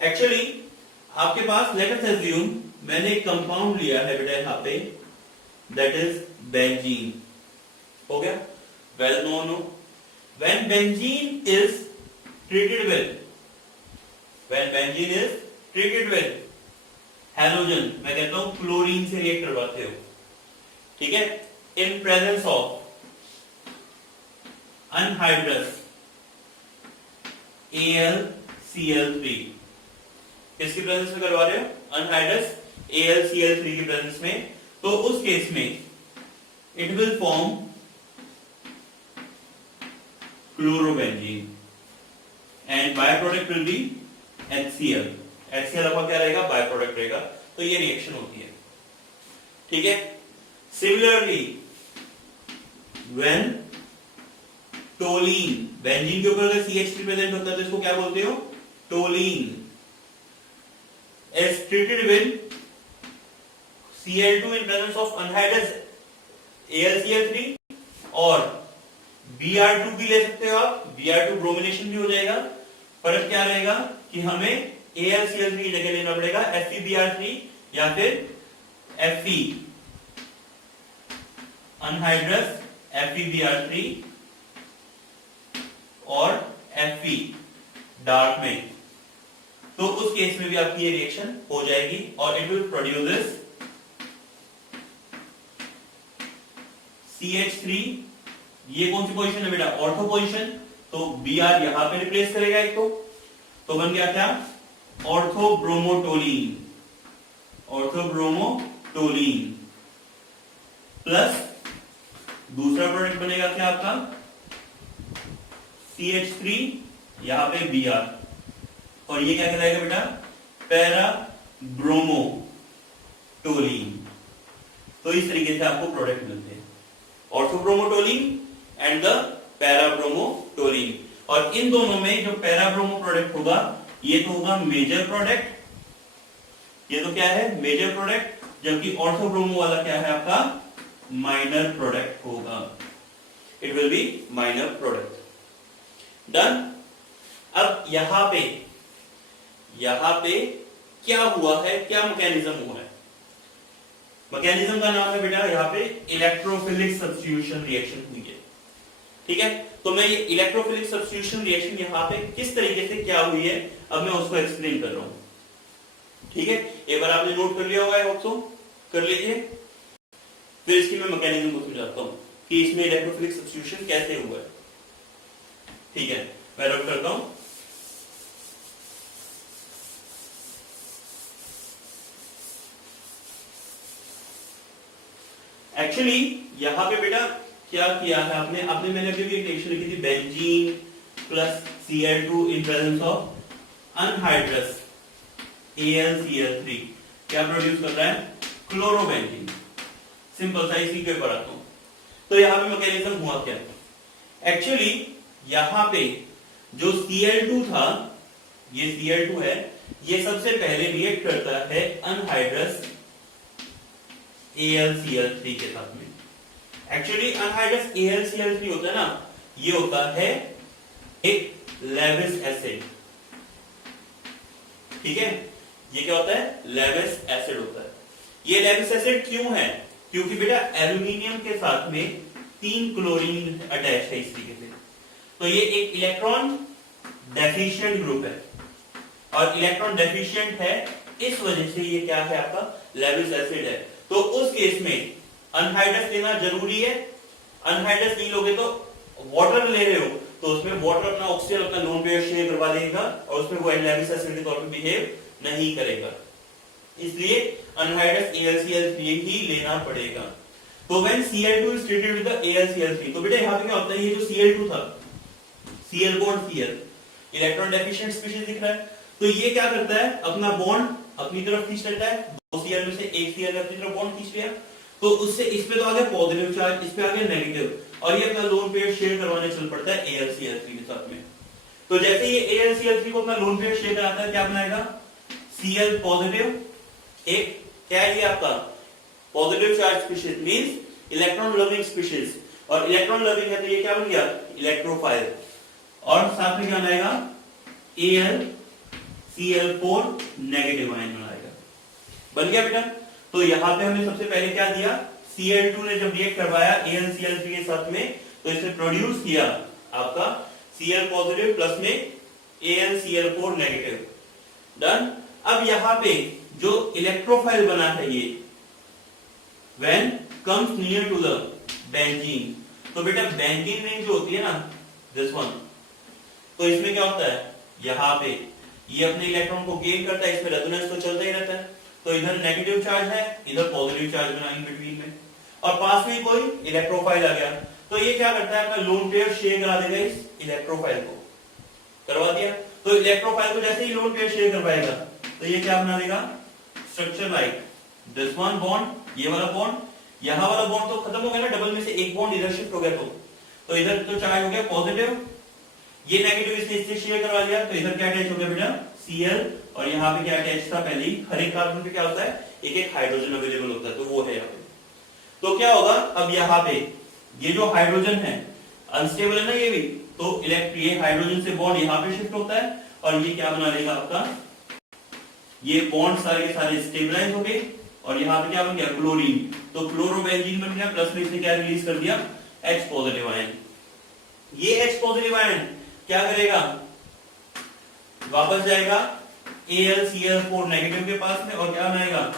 एक्चुअली आपके पास लेट अस अज्यूम मैंने एक कंपाउंड लिया है बेटा यहाँ पे, दैट इज बेंजीन। हो गया? वेल नोन हो। When benzene is treated with halogen, मैं कहता हूं क्लोरीन से रिएक्ट करवाते हो, ठीक है, in presence of anhydrous AlCl3, किसकी प्रेजेंस में करवा रहे हो? अनहाइड्रस AlCl3 की प्रेजेंस में। तो उस केस में it will form chlorobenzene and by product will be HCl। HCl आपका क्या रहेगा? बाय प्रोडक्ट रहेगा। तो ये रिएक्शन होती है। ठीक है, सिमिलरली व्हेन टोलीन, बेंजीन के ऊपर अगर CH3 प्रेजेंट होता है तो इसको क्या बोलते हो? टोलीन is treated with Cl2 in presence of anhydrous AlCl3 और Br2 भी ले सकते हो आप, Br2 ब्रोमिनेशन भी हो जाएगा। फर्क क्या रहेगा कि हमें AlCl3 की जगह लेना पड़ेगा FeBr3 या फिर Fe अनहाइड्रस FeBr3 और Fe डार्क में। तो उस केस में भी आपकी ये रिएक्शन हो जाएगी और it will produce this CH3। ये कौन सी पोजीशन है बेटा? Ortho position. तो Br यहां पे रिप्लेस करेगा एक, तो बन गया क्या? ऑर्थोब्रोमोटोलीन प्लस दूसरा प्रोडक्ट बनेगा क्या आपका? CH3 यहां पे Br और ये क्या कहलाएगा बेटा? पैरा ब्रोमोटोलीन। तो इस तरीके से आपको प्रोडक्ट मिलते हैं, ऑर्थोब्रोमोटोलीन एंड द पैराब्रोमोटोलीन। और इन दोनों में जो पैराब्रोमो प्रोडक्ट होगा ये तो होगा मेजर प्रोडक्ट, ये तो क्या है? मेजर प्रोडक्ट, जबकि ऑर्थोब्रोमो वाला क्या है आपका? माइनर प्रोडक्ट होगा। It will be minor product. Done. अब यहां पे क्या हुआ है, क्या मैकेनिज्म हुआ है? मैकेनिज्म का नाम है बेटा यहाँ पे इलेक्ट्रोफिलिक सब्स्टिट्यूशन रिएक्शन हुई है। ठीक है, तो मैं ये इलेक्ट्रोफिलिक सब्स्टिट्यूशन रिएक्शन यहाँ पे किस तरीके से क्या हुई है अब मैं उसको एक्सप्लेन कर रहा हूं। ठीक है, एक बार आपने नोट कर लिया होगा, तो कर लीजिए, फिर इसकी मैं मैकेनिज्म को समझाता हूं कि इसमें इलेक्ट्रोफिलिक सब्स्टिट्यूशन कैसे हुआ है। ठीक है, मैं नोट करता हूं। एक्चुअली यहां पे बेटा क्या किया है आपने मैंने अभी भी एक रिएक्शन लिखी थी, benzene plus Cl2 in presence of anhydrous AlCl3 क्या प्रोड्यूस कर रहा है? क्लोरोबेंजीन। सिंपल सा, इसी के ऊपर आता हूं। तो यहां पे मैकेनिज्म हुआ क्या? एक्चुअली यहां पे जो Cl2 था, ये Cl2 है, ये सबसे पहले रिएक्ट करता है अनहाइड्रस AlCl3 के साथ में। एक्चुअली अनहाइड्रस AlCl3 होता है ना, ये होता है एक लेविस एसिड। ठीक है, ये क्या होता है? लेविस एसिड होता है। ये लेविस एसिड क्यों है? क्योंकि बेटा एल्यूमिनियम के साथ में 3 क्लोरीन अटैच है इस तरीके से। तो ये एक इलेक्ट्रॉन डेफिशिएंट ग्रुप है, और इलेक्ट्रॉन डेफिशिएंट है इस वजह से ये क्या है? आपका लेविस एसिड है। तो उस केस में अनहाइड्रस लेना जरूरी है। अनहाइड्रस नहीं लोगे तो वाटर ले रहे हो, तो उसमें वाटर अपना ऑक्सीजन अपना लोन पेयर शेयर करवा देगा, और उसमें वो लेविस एसिड के तौर पे बिहेव नहीं करेगा। इसलिए अनहाइड्रस AlCl3 ही लेना पड़ेगा। तो when Cl2 is treated with the AlCl3, तो बेटा यहाँ पे क्या होता है? ये जो Cl2 था, Cl bond Cl, electron deficient species दिख रहा है, तो ये क्या करता है? अपना बॉन्ड अपनी तरफ खींच लेता है। 2 Cl में से एक Cl ने अपनी तरफ बॉन्ड खींच लिया, तो उससे इस पे तो आ गया पॉजिटिव चार्ज, इस पे आ गया नेगेटिव, और ये अपना लोन पेयर शेयर करवाने चल पड़ता है AlCl3 के साथ में। तो जैसे ये AlCl3 को अपना लोन पेयर शेयर कराता है, क्या बनाएगा? Cl पॉजिटिव, एक क्या है ये आपका positive charge species, means electron loving species, और इलेक्ट्रॉन लविंग है तो ये क्या बन गया? इलेक्ट्रोफाइल, और साथ में क्या बनाएगा? AlCl4 नेगेटिव आयन बनाएगा। बन गया बेटा? तो यहां पे हमने सबसे पहले क्या दिया? Cl2 ने जब रिएक्ट करवाया AlCl3 के साथ में, तो इसने प्रोड्यूस किया आपका Cl पॉजिटिव प्लस में AlCl4 नेगेटिव। डन। अब यहां पे जो इलेक्ट्रोफाइल बना है ये when comes near to the benzene, तो बेटा बेंजीन रिंग जो होती है ना, दिस वन, तो इसमें क्या होता है? यहां पे ये अपने इलेक्ट्रॉन को गेन करता है, इसमें रेजोनेंस तो चलता ही रहता है, तो इधर नेगेटिव चार्ज है, इधर पॉजिटिव चार्ज बना इन बिटवीन में, और पास में कोई इलेक्ट्रोफाइल आ गया, तो ये क्या करता है? अपना लोन पेयर शेयर करा देगा इस इलेक्ट्रोफाइल को। करवा दिया, तो इलेक्ट्रोफाइल को जैसे ही लोन पेयर शेयर करवाएगा, तो ये क्या बना देगा? Structure like this one bond, ये वाला बॉन्ड, यहां वाला बॉन्ड तो खत्म हो गया ना, डबल में से एक बॉन्ड इधर शिफ्ट हो गया, तो इधर तो चार्ज हो गया पॉजिटिव, ये नेगेटिव इससे शेयर करवा दिया, तो इधर क्या अटैच हो गया बेटा? Cl, और यहाँ पे क्या अटैच था? पहले ही हर एक कार्बन पे क्या होता है? एक एक हाइड्रोजन अवेलेबल होता है, तो वो है यहाँ पे। तो क्या होगा अब? यहाँ पे ये जो हाइड्रोजन है अनस्टेबल है ना, ये भी, तो ये हाइड्रोजन से बॉन्ड यहाँ पे शिफ्ट होता है, और ये क्या बना लेगा आपका? ये बॉन्ड सारे के सारे स्टेबलाइज हो गए, और यहाँ पे क्या बन गया? क्लोरीन, तो क्लोरोबेंजीन बन गया, प्लस में इसने क्या रिलीज कर दिया? H positive ion. ये H पॉजिटिव आयन क्या करेगा? वापस जाएगा AlCl4 नेगेटिव के पास में, और क्या बनाएगा?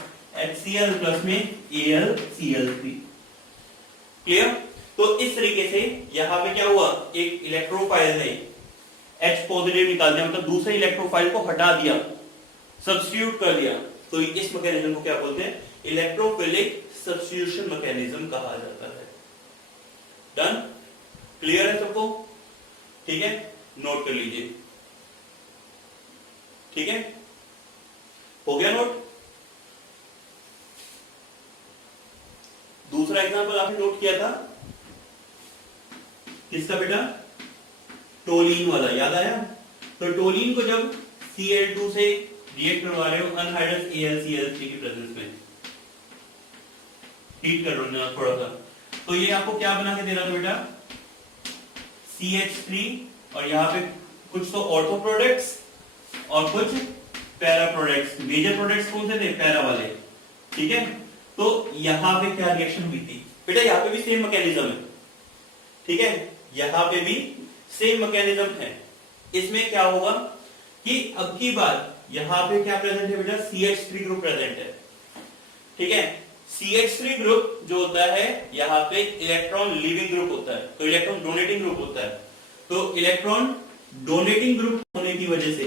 HCl प्लस में AlCl3। क्लियर? तो इस तरीके से यहां पे क्या हुआ? एक इलेक्ट्रोफाइल ने H पॉजिटिव निकाल दिया, मतलब दूसरे इलेक्ट्रोफाइल को हटा दिया, सब्स्टिट्यूट कर दिया, तो इस मैकेनिज्म को क्या बोलते हैं? इलेक्ट्रोफिलिक सब्स्टिट्यूशन मैकेनिज्म कहा जाता है। डन? क्लियर है सबको? ठीक है, नोट कर लीजिए। ठीक है, हो गया नोट? दूसरा एग्जांपल आपने नोट किया था किसका बेटा? टोलीन वाला, याद आया? तो टोलीन को जब Cl2 से रिएक्ट करवा रहे हो अनहाइड्रस AlCl3 की प्रेजेंस में, हीट कर रहे हो थोड़ा सा, तो ये आपको क्या बना के दे रहा था बेटा? CH3, और यहाँ पे कुछ तो ऑर्थो प्रोडक्ट्स और कुछ पैरा प्रोडक्ट्स। मेजर प्रोडक्ट्स कौन से थे? पैरा वाले। ठीक है, तो यहाँ पे क्या रिएक्शन हुई थी बेटा? यहाँ पे भी सेम मैकेनिज्म है। ठीक है, यहाँ पे भी सेम मैकेनिज्म है। इसमें क्या होगा कि अब की बार यहाँ पे क्या प्रेजेंट है बेटा? CH3 ग्रुप प्रेजेंट है। ठीक है, CH3 ग्रुप जो होता है यहाँ पे इलेक्ट्रॉन लीविंग ग्रुप होता है, तो इलेक्ट्रॉन डोनेटिंग ग्रुप होता है। तो इलेक्ट्रॉन डोनेटिंग ग्रुप होने की वजह से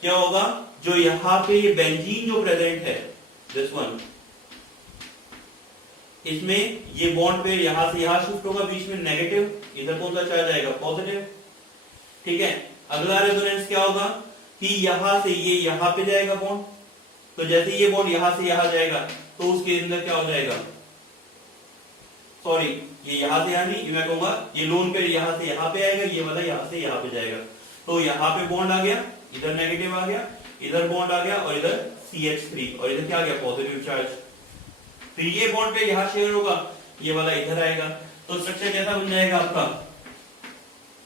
क्या होगा? जो यहाँ पे ये बेंजीन जो प्रेजेंट है, दिस वन, इसमें ये बॉन्ड पे यहां से यहां शिफ्ट होगा, बीच में नेगेटिव, इधर कौन सा चार्ज आएगा? पॉजिटिव। ठीक है, अगला रेजोनेंस क्या होगा कि यहां से ये यहां पे जाएगा बॉन्ड, तो जैसे ये बॉन्ड यहां से यहां जाएगा तो उसके अंदर क्या हो जाएगा, सॉरी ये यहां से यहां नहीं, मैं कहूंगा ये लोन पेयर यहां से यहां पे आएगा, ये वाला यहां से यहां पे जाएगा, तो यहां पे बॉन्ड आ गया, इधर नेगेटिव आ गया, इधर बॉन्ड आ गया और इधर CH3 और इधर क्या आ गया पॉजिटिव चार्ज। फिर ये बॉन्ड पे यहां शेयर होगा, ये वाला इधर आएगा, तो स्ट्रक्चर कैसा बन जाएगा आपका,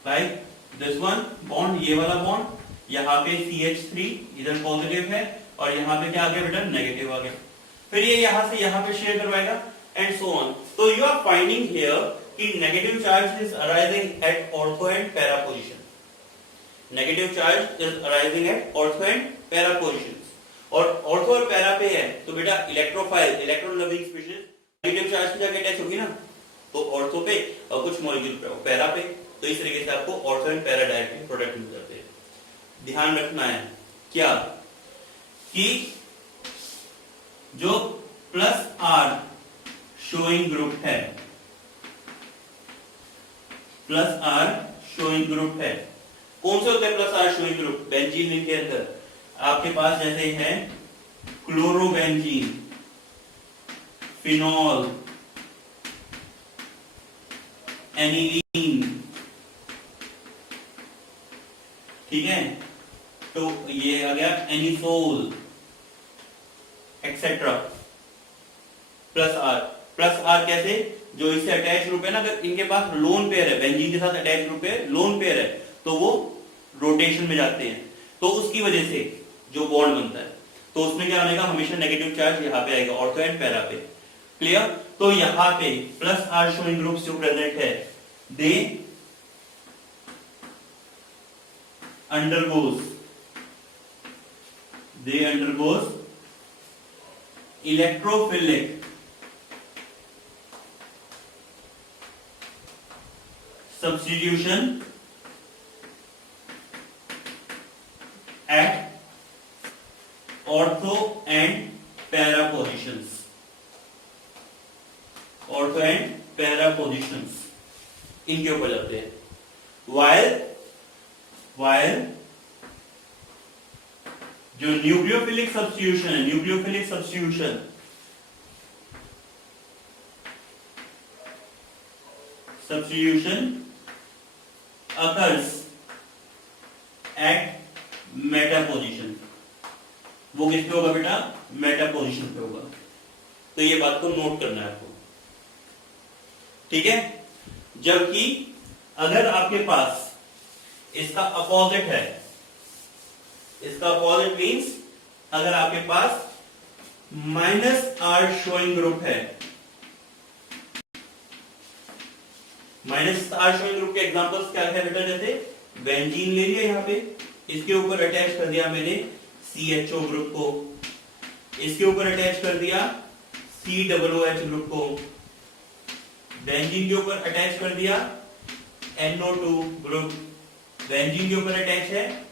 लाइक दिस वन बॉन्ड, ये वाला बॉन्ड, यहाँ पे CH3 इधर पॉजिटिव है और यहाँ पे क्या आ गया बेटा नेगेटिव आ गया, फिर ये यहाँ से यहाँ पे शेयर करवाएगा एंड सो ऑन। तो यू आर फाइंडिंग हियर कि negative charge is arising at ortho and para position, negative charge is arising at ortho and para positions, और ऑर्थो और पैरा पे है तो बेटा electrophile electron loving species negative charge की जगह अटैच होगी ना, तो ऑर्थो पे और कुछ मॉलिक्यूल पे पैरा पे, तो इस तरीके से आपको ortho and para directly product मिल जाते हैं। ध्यान रखना है क्या कि जो प्लस आर शोइंग ग्रुप है, प्लस आर शोइंग ग्रुप है, कौन से होते हैं plus R showing group, benzene के अंदर आपके पास जैसे है क्लोरोबेंजीन, फिनॉल, एनिलीन, ठीक है, तो ये आ गया एनिसोल एक्सेट्रा, प्लस आर कैसे, जो इससे अटैच ग्रुप है ना, अगर इनके पास लोन पेयर है, बेंजीन के साथ अटैच ग्रुप है, लोन पेयर है, तो वो रोटेशन में जाते हैं, तो उसकी वजह से जो बॉन्ड बनता है, तो उसमें क्या आएगा, हमेशा नेगेटिव चार्ज यहाँ पे आएगा ऑर्थो एंड पैरा पे, क्लियर। तो यहाँ पे प्लस आर शोइंग ग्रुप जो प्रेजेंट है, दे undergoes electrophilic substitution at ortho and para positions, ortho and para positions इनके ऊपर जाते हैं, while जो न्यूक्लियोफिलिक सब्स्टिट्यूशन है, nucleophilic substitution occurs at Meta position, वो किस पे होगा बेटा, मेटा पोजीशन पे होगा, तो ये बात को नोट करना है आपको, ठीक है। जबकि अगर आपके पास इसका अपोजिट है, इसका अपोजिट मींस अगर आपके पास माइनस आर शोइंग ग्रुप है, माइनस आर शोइंग ग्रुप के एग्जांपल्स क्या है बेटा, जैसे बेंजीन ले लिया, यहाँ पे इसके ऊपर अटैच कर दिया मैंने CHO ग्रुप को, इसके ऊपर अटैच कर दिया COOH ग्रुप को, बेंजीन के ऊपर अटैच कर दिया NO2 ग्रुप, बेंजीन के ऊपर अटैच है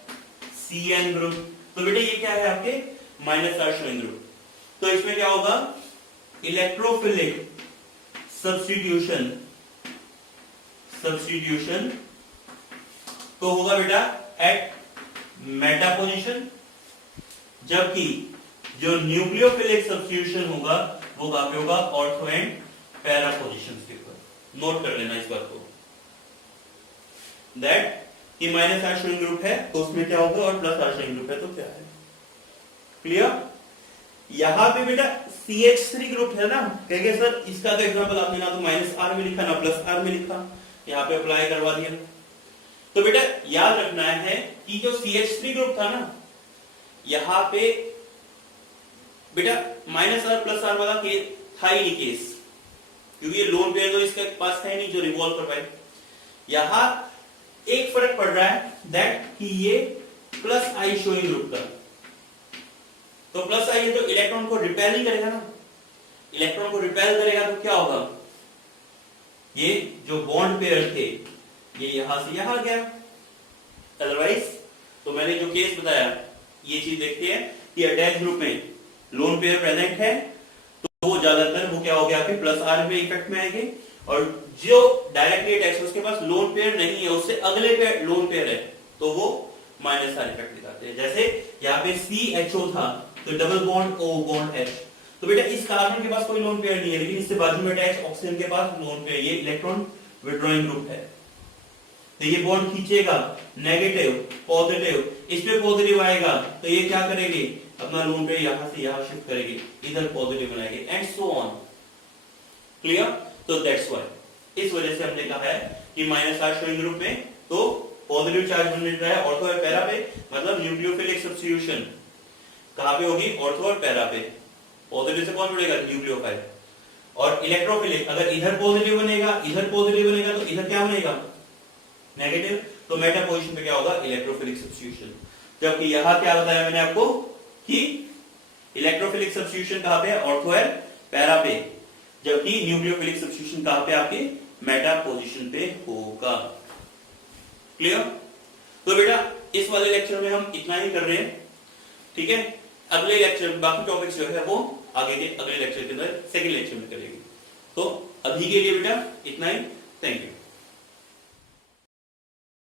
CN ग्रुप, तो बेटा ये क्या है आपके माइनस आर शोइंग ग्रुप, तो इसमें क्या होगा, इलेक्ट्रोफिलिक सब्स्टिट्यूशन तो होगा बेटा एट मेटा पोजीशन, जबकि जो न्यूक्लियोफिलिक सब्स्टिट्यूशन होगा वो कहां पे होगा, ऑर्थो एंड पैरा पोजीशंस के ऊपर। नोट कर लेना इस बात को, दैट कि माइनस आर शोइंग ग्रुप है तो उसमें क्या होगा, और प्लस आर शोइंग ग्रुप है तो क्या है, क्लियर। यहां पे बेटा CH3 ग्रुप है ना, कहेंगे सर इसका तो एग्जांपल आपने ना तो माइनस आर में लिखा ना प्लस आर में लिखा, यहाँ पे अप्लाई करवा दिया, तो बेटा याद रखना है कि जो CH3 ग्रुप था ना, यहां पे बेटा माइनस आर प्लस आर वाला था ही नहीं केस, क्योंकि ये लोन पेयर तो इसके पास है नहीं जो रिवॉल्व कर पाए। यहां एक फर्क पड़ रहा है दैट कि ये प्लस आई शोइंग ग्रुप का, तो प्लस आई तो इलेक्ट्रॉन को रिपेल नहीं करेगा ना, इलेक्ट्रॉन को रिपेल करेगा तो क्या होगा, ये जो बॉन्ड पेयर थे ये यहां से यहां गया, अदरवाइज तो मैंने जो केस बताया ये चीज देखते हैं कि अटैच ग्रुप में लोन पेयर प्रेजेंट है तो वो ज्यादातर वो क्या हो गया आपके प्लस आर में इफेक्ट में आएंगे, और जो डायरेक्टली अटैच है उसके पास लोन पेयर नहीं है, उससे अगले पे लोन पेयर है, तो वो माइनस साइन इफेक्ट दिखाते हैं। जैसे यहाँ पे CHO था तो double bond O bond H, तो बेटा इस कार्बन के पास कोई लोन पेयर नहीं है, लेकिन इससे बाजू में अटैच ऑक्सीजन के पास लोन पेयर, ये इलेक्ट्रॉन विड्रॉइंग ग्रुप है, तो ये बॉन्ड खींचेगा नेगेटिव पॉजिटिव, इस पे पॉजिटिव आएगा तो ये क्या करेगी, अपना लोन पेयर यहां से यहां शिफ्ट करेगी, इधर पॉजिटिव बनाएगी एंड सो ऑन। क्लियर? तो दैट्स व्हाई, इस वजह से हमने कहा है कि माइनस चार्ज शोइंग ग्रुप में तो पॉजिटिव चार्ज बनने रहा है ऑर्थो और पैरा पे, मतलब न्यूक्लियोफिलिक सब्स्टिट्यूशन कहां पे होगी, ऑर्थो और पैरा पे। पॉजिटिव से कौन जुड़ेगा, न्यूक्लियोफाइल। और इलेक्ट्रोफिलिक अगर इधर पॉजिटिव बनेगा इधर पॉजिटिव बनेगा तो इधर क्या बनेगा, नेगेटिव, तो मेटा पोजीशन पे क्या होगा, इलेक्ट्रोफिलिक सब्स्टिट्यूशन। जबकि यहां क्या बताया मैंने आपको कि इलेक्ट्रोफिलिक सब्स्टिट्यूशन कहां पे है, ऑर्थो और पैरा पे, जबकि न्यूक्लियोफिलिक सब्स्टिट्यूशन कहां पे आपके मेटा पोजीशन पे होगा। क्लियर? तो बेटा इस वाले लेक्चर में हम इतना ही कर रहे हैं, ठीक है। अगले लेक्चर बाकी टॉपिक्स जो है वो आगे के अगले लेक्चर के अंदर सेकंड लेक्चर में करेंगे। तो अभी के लिए बेटा इतना ही, थैंक यू।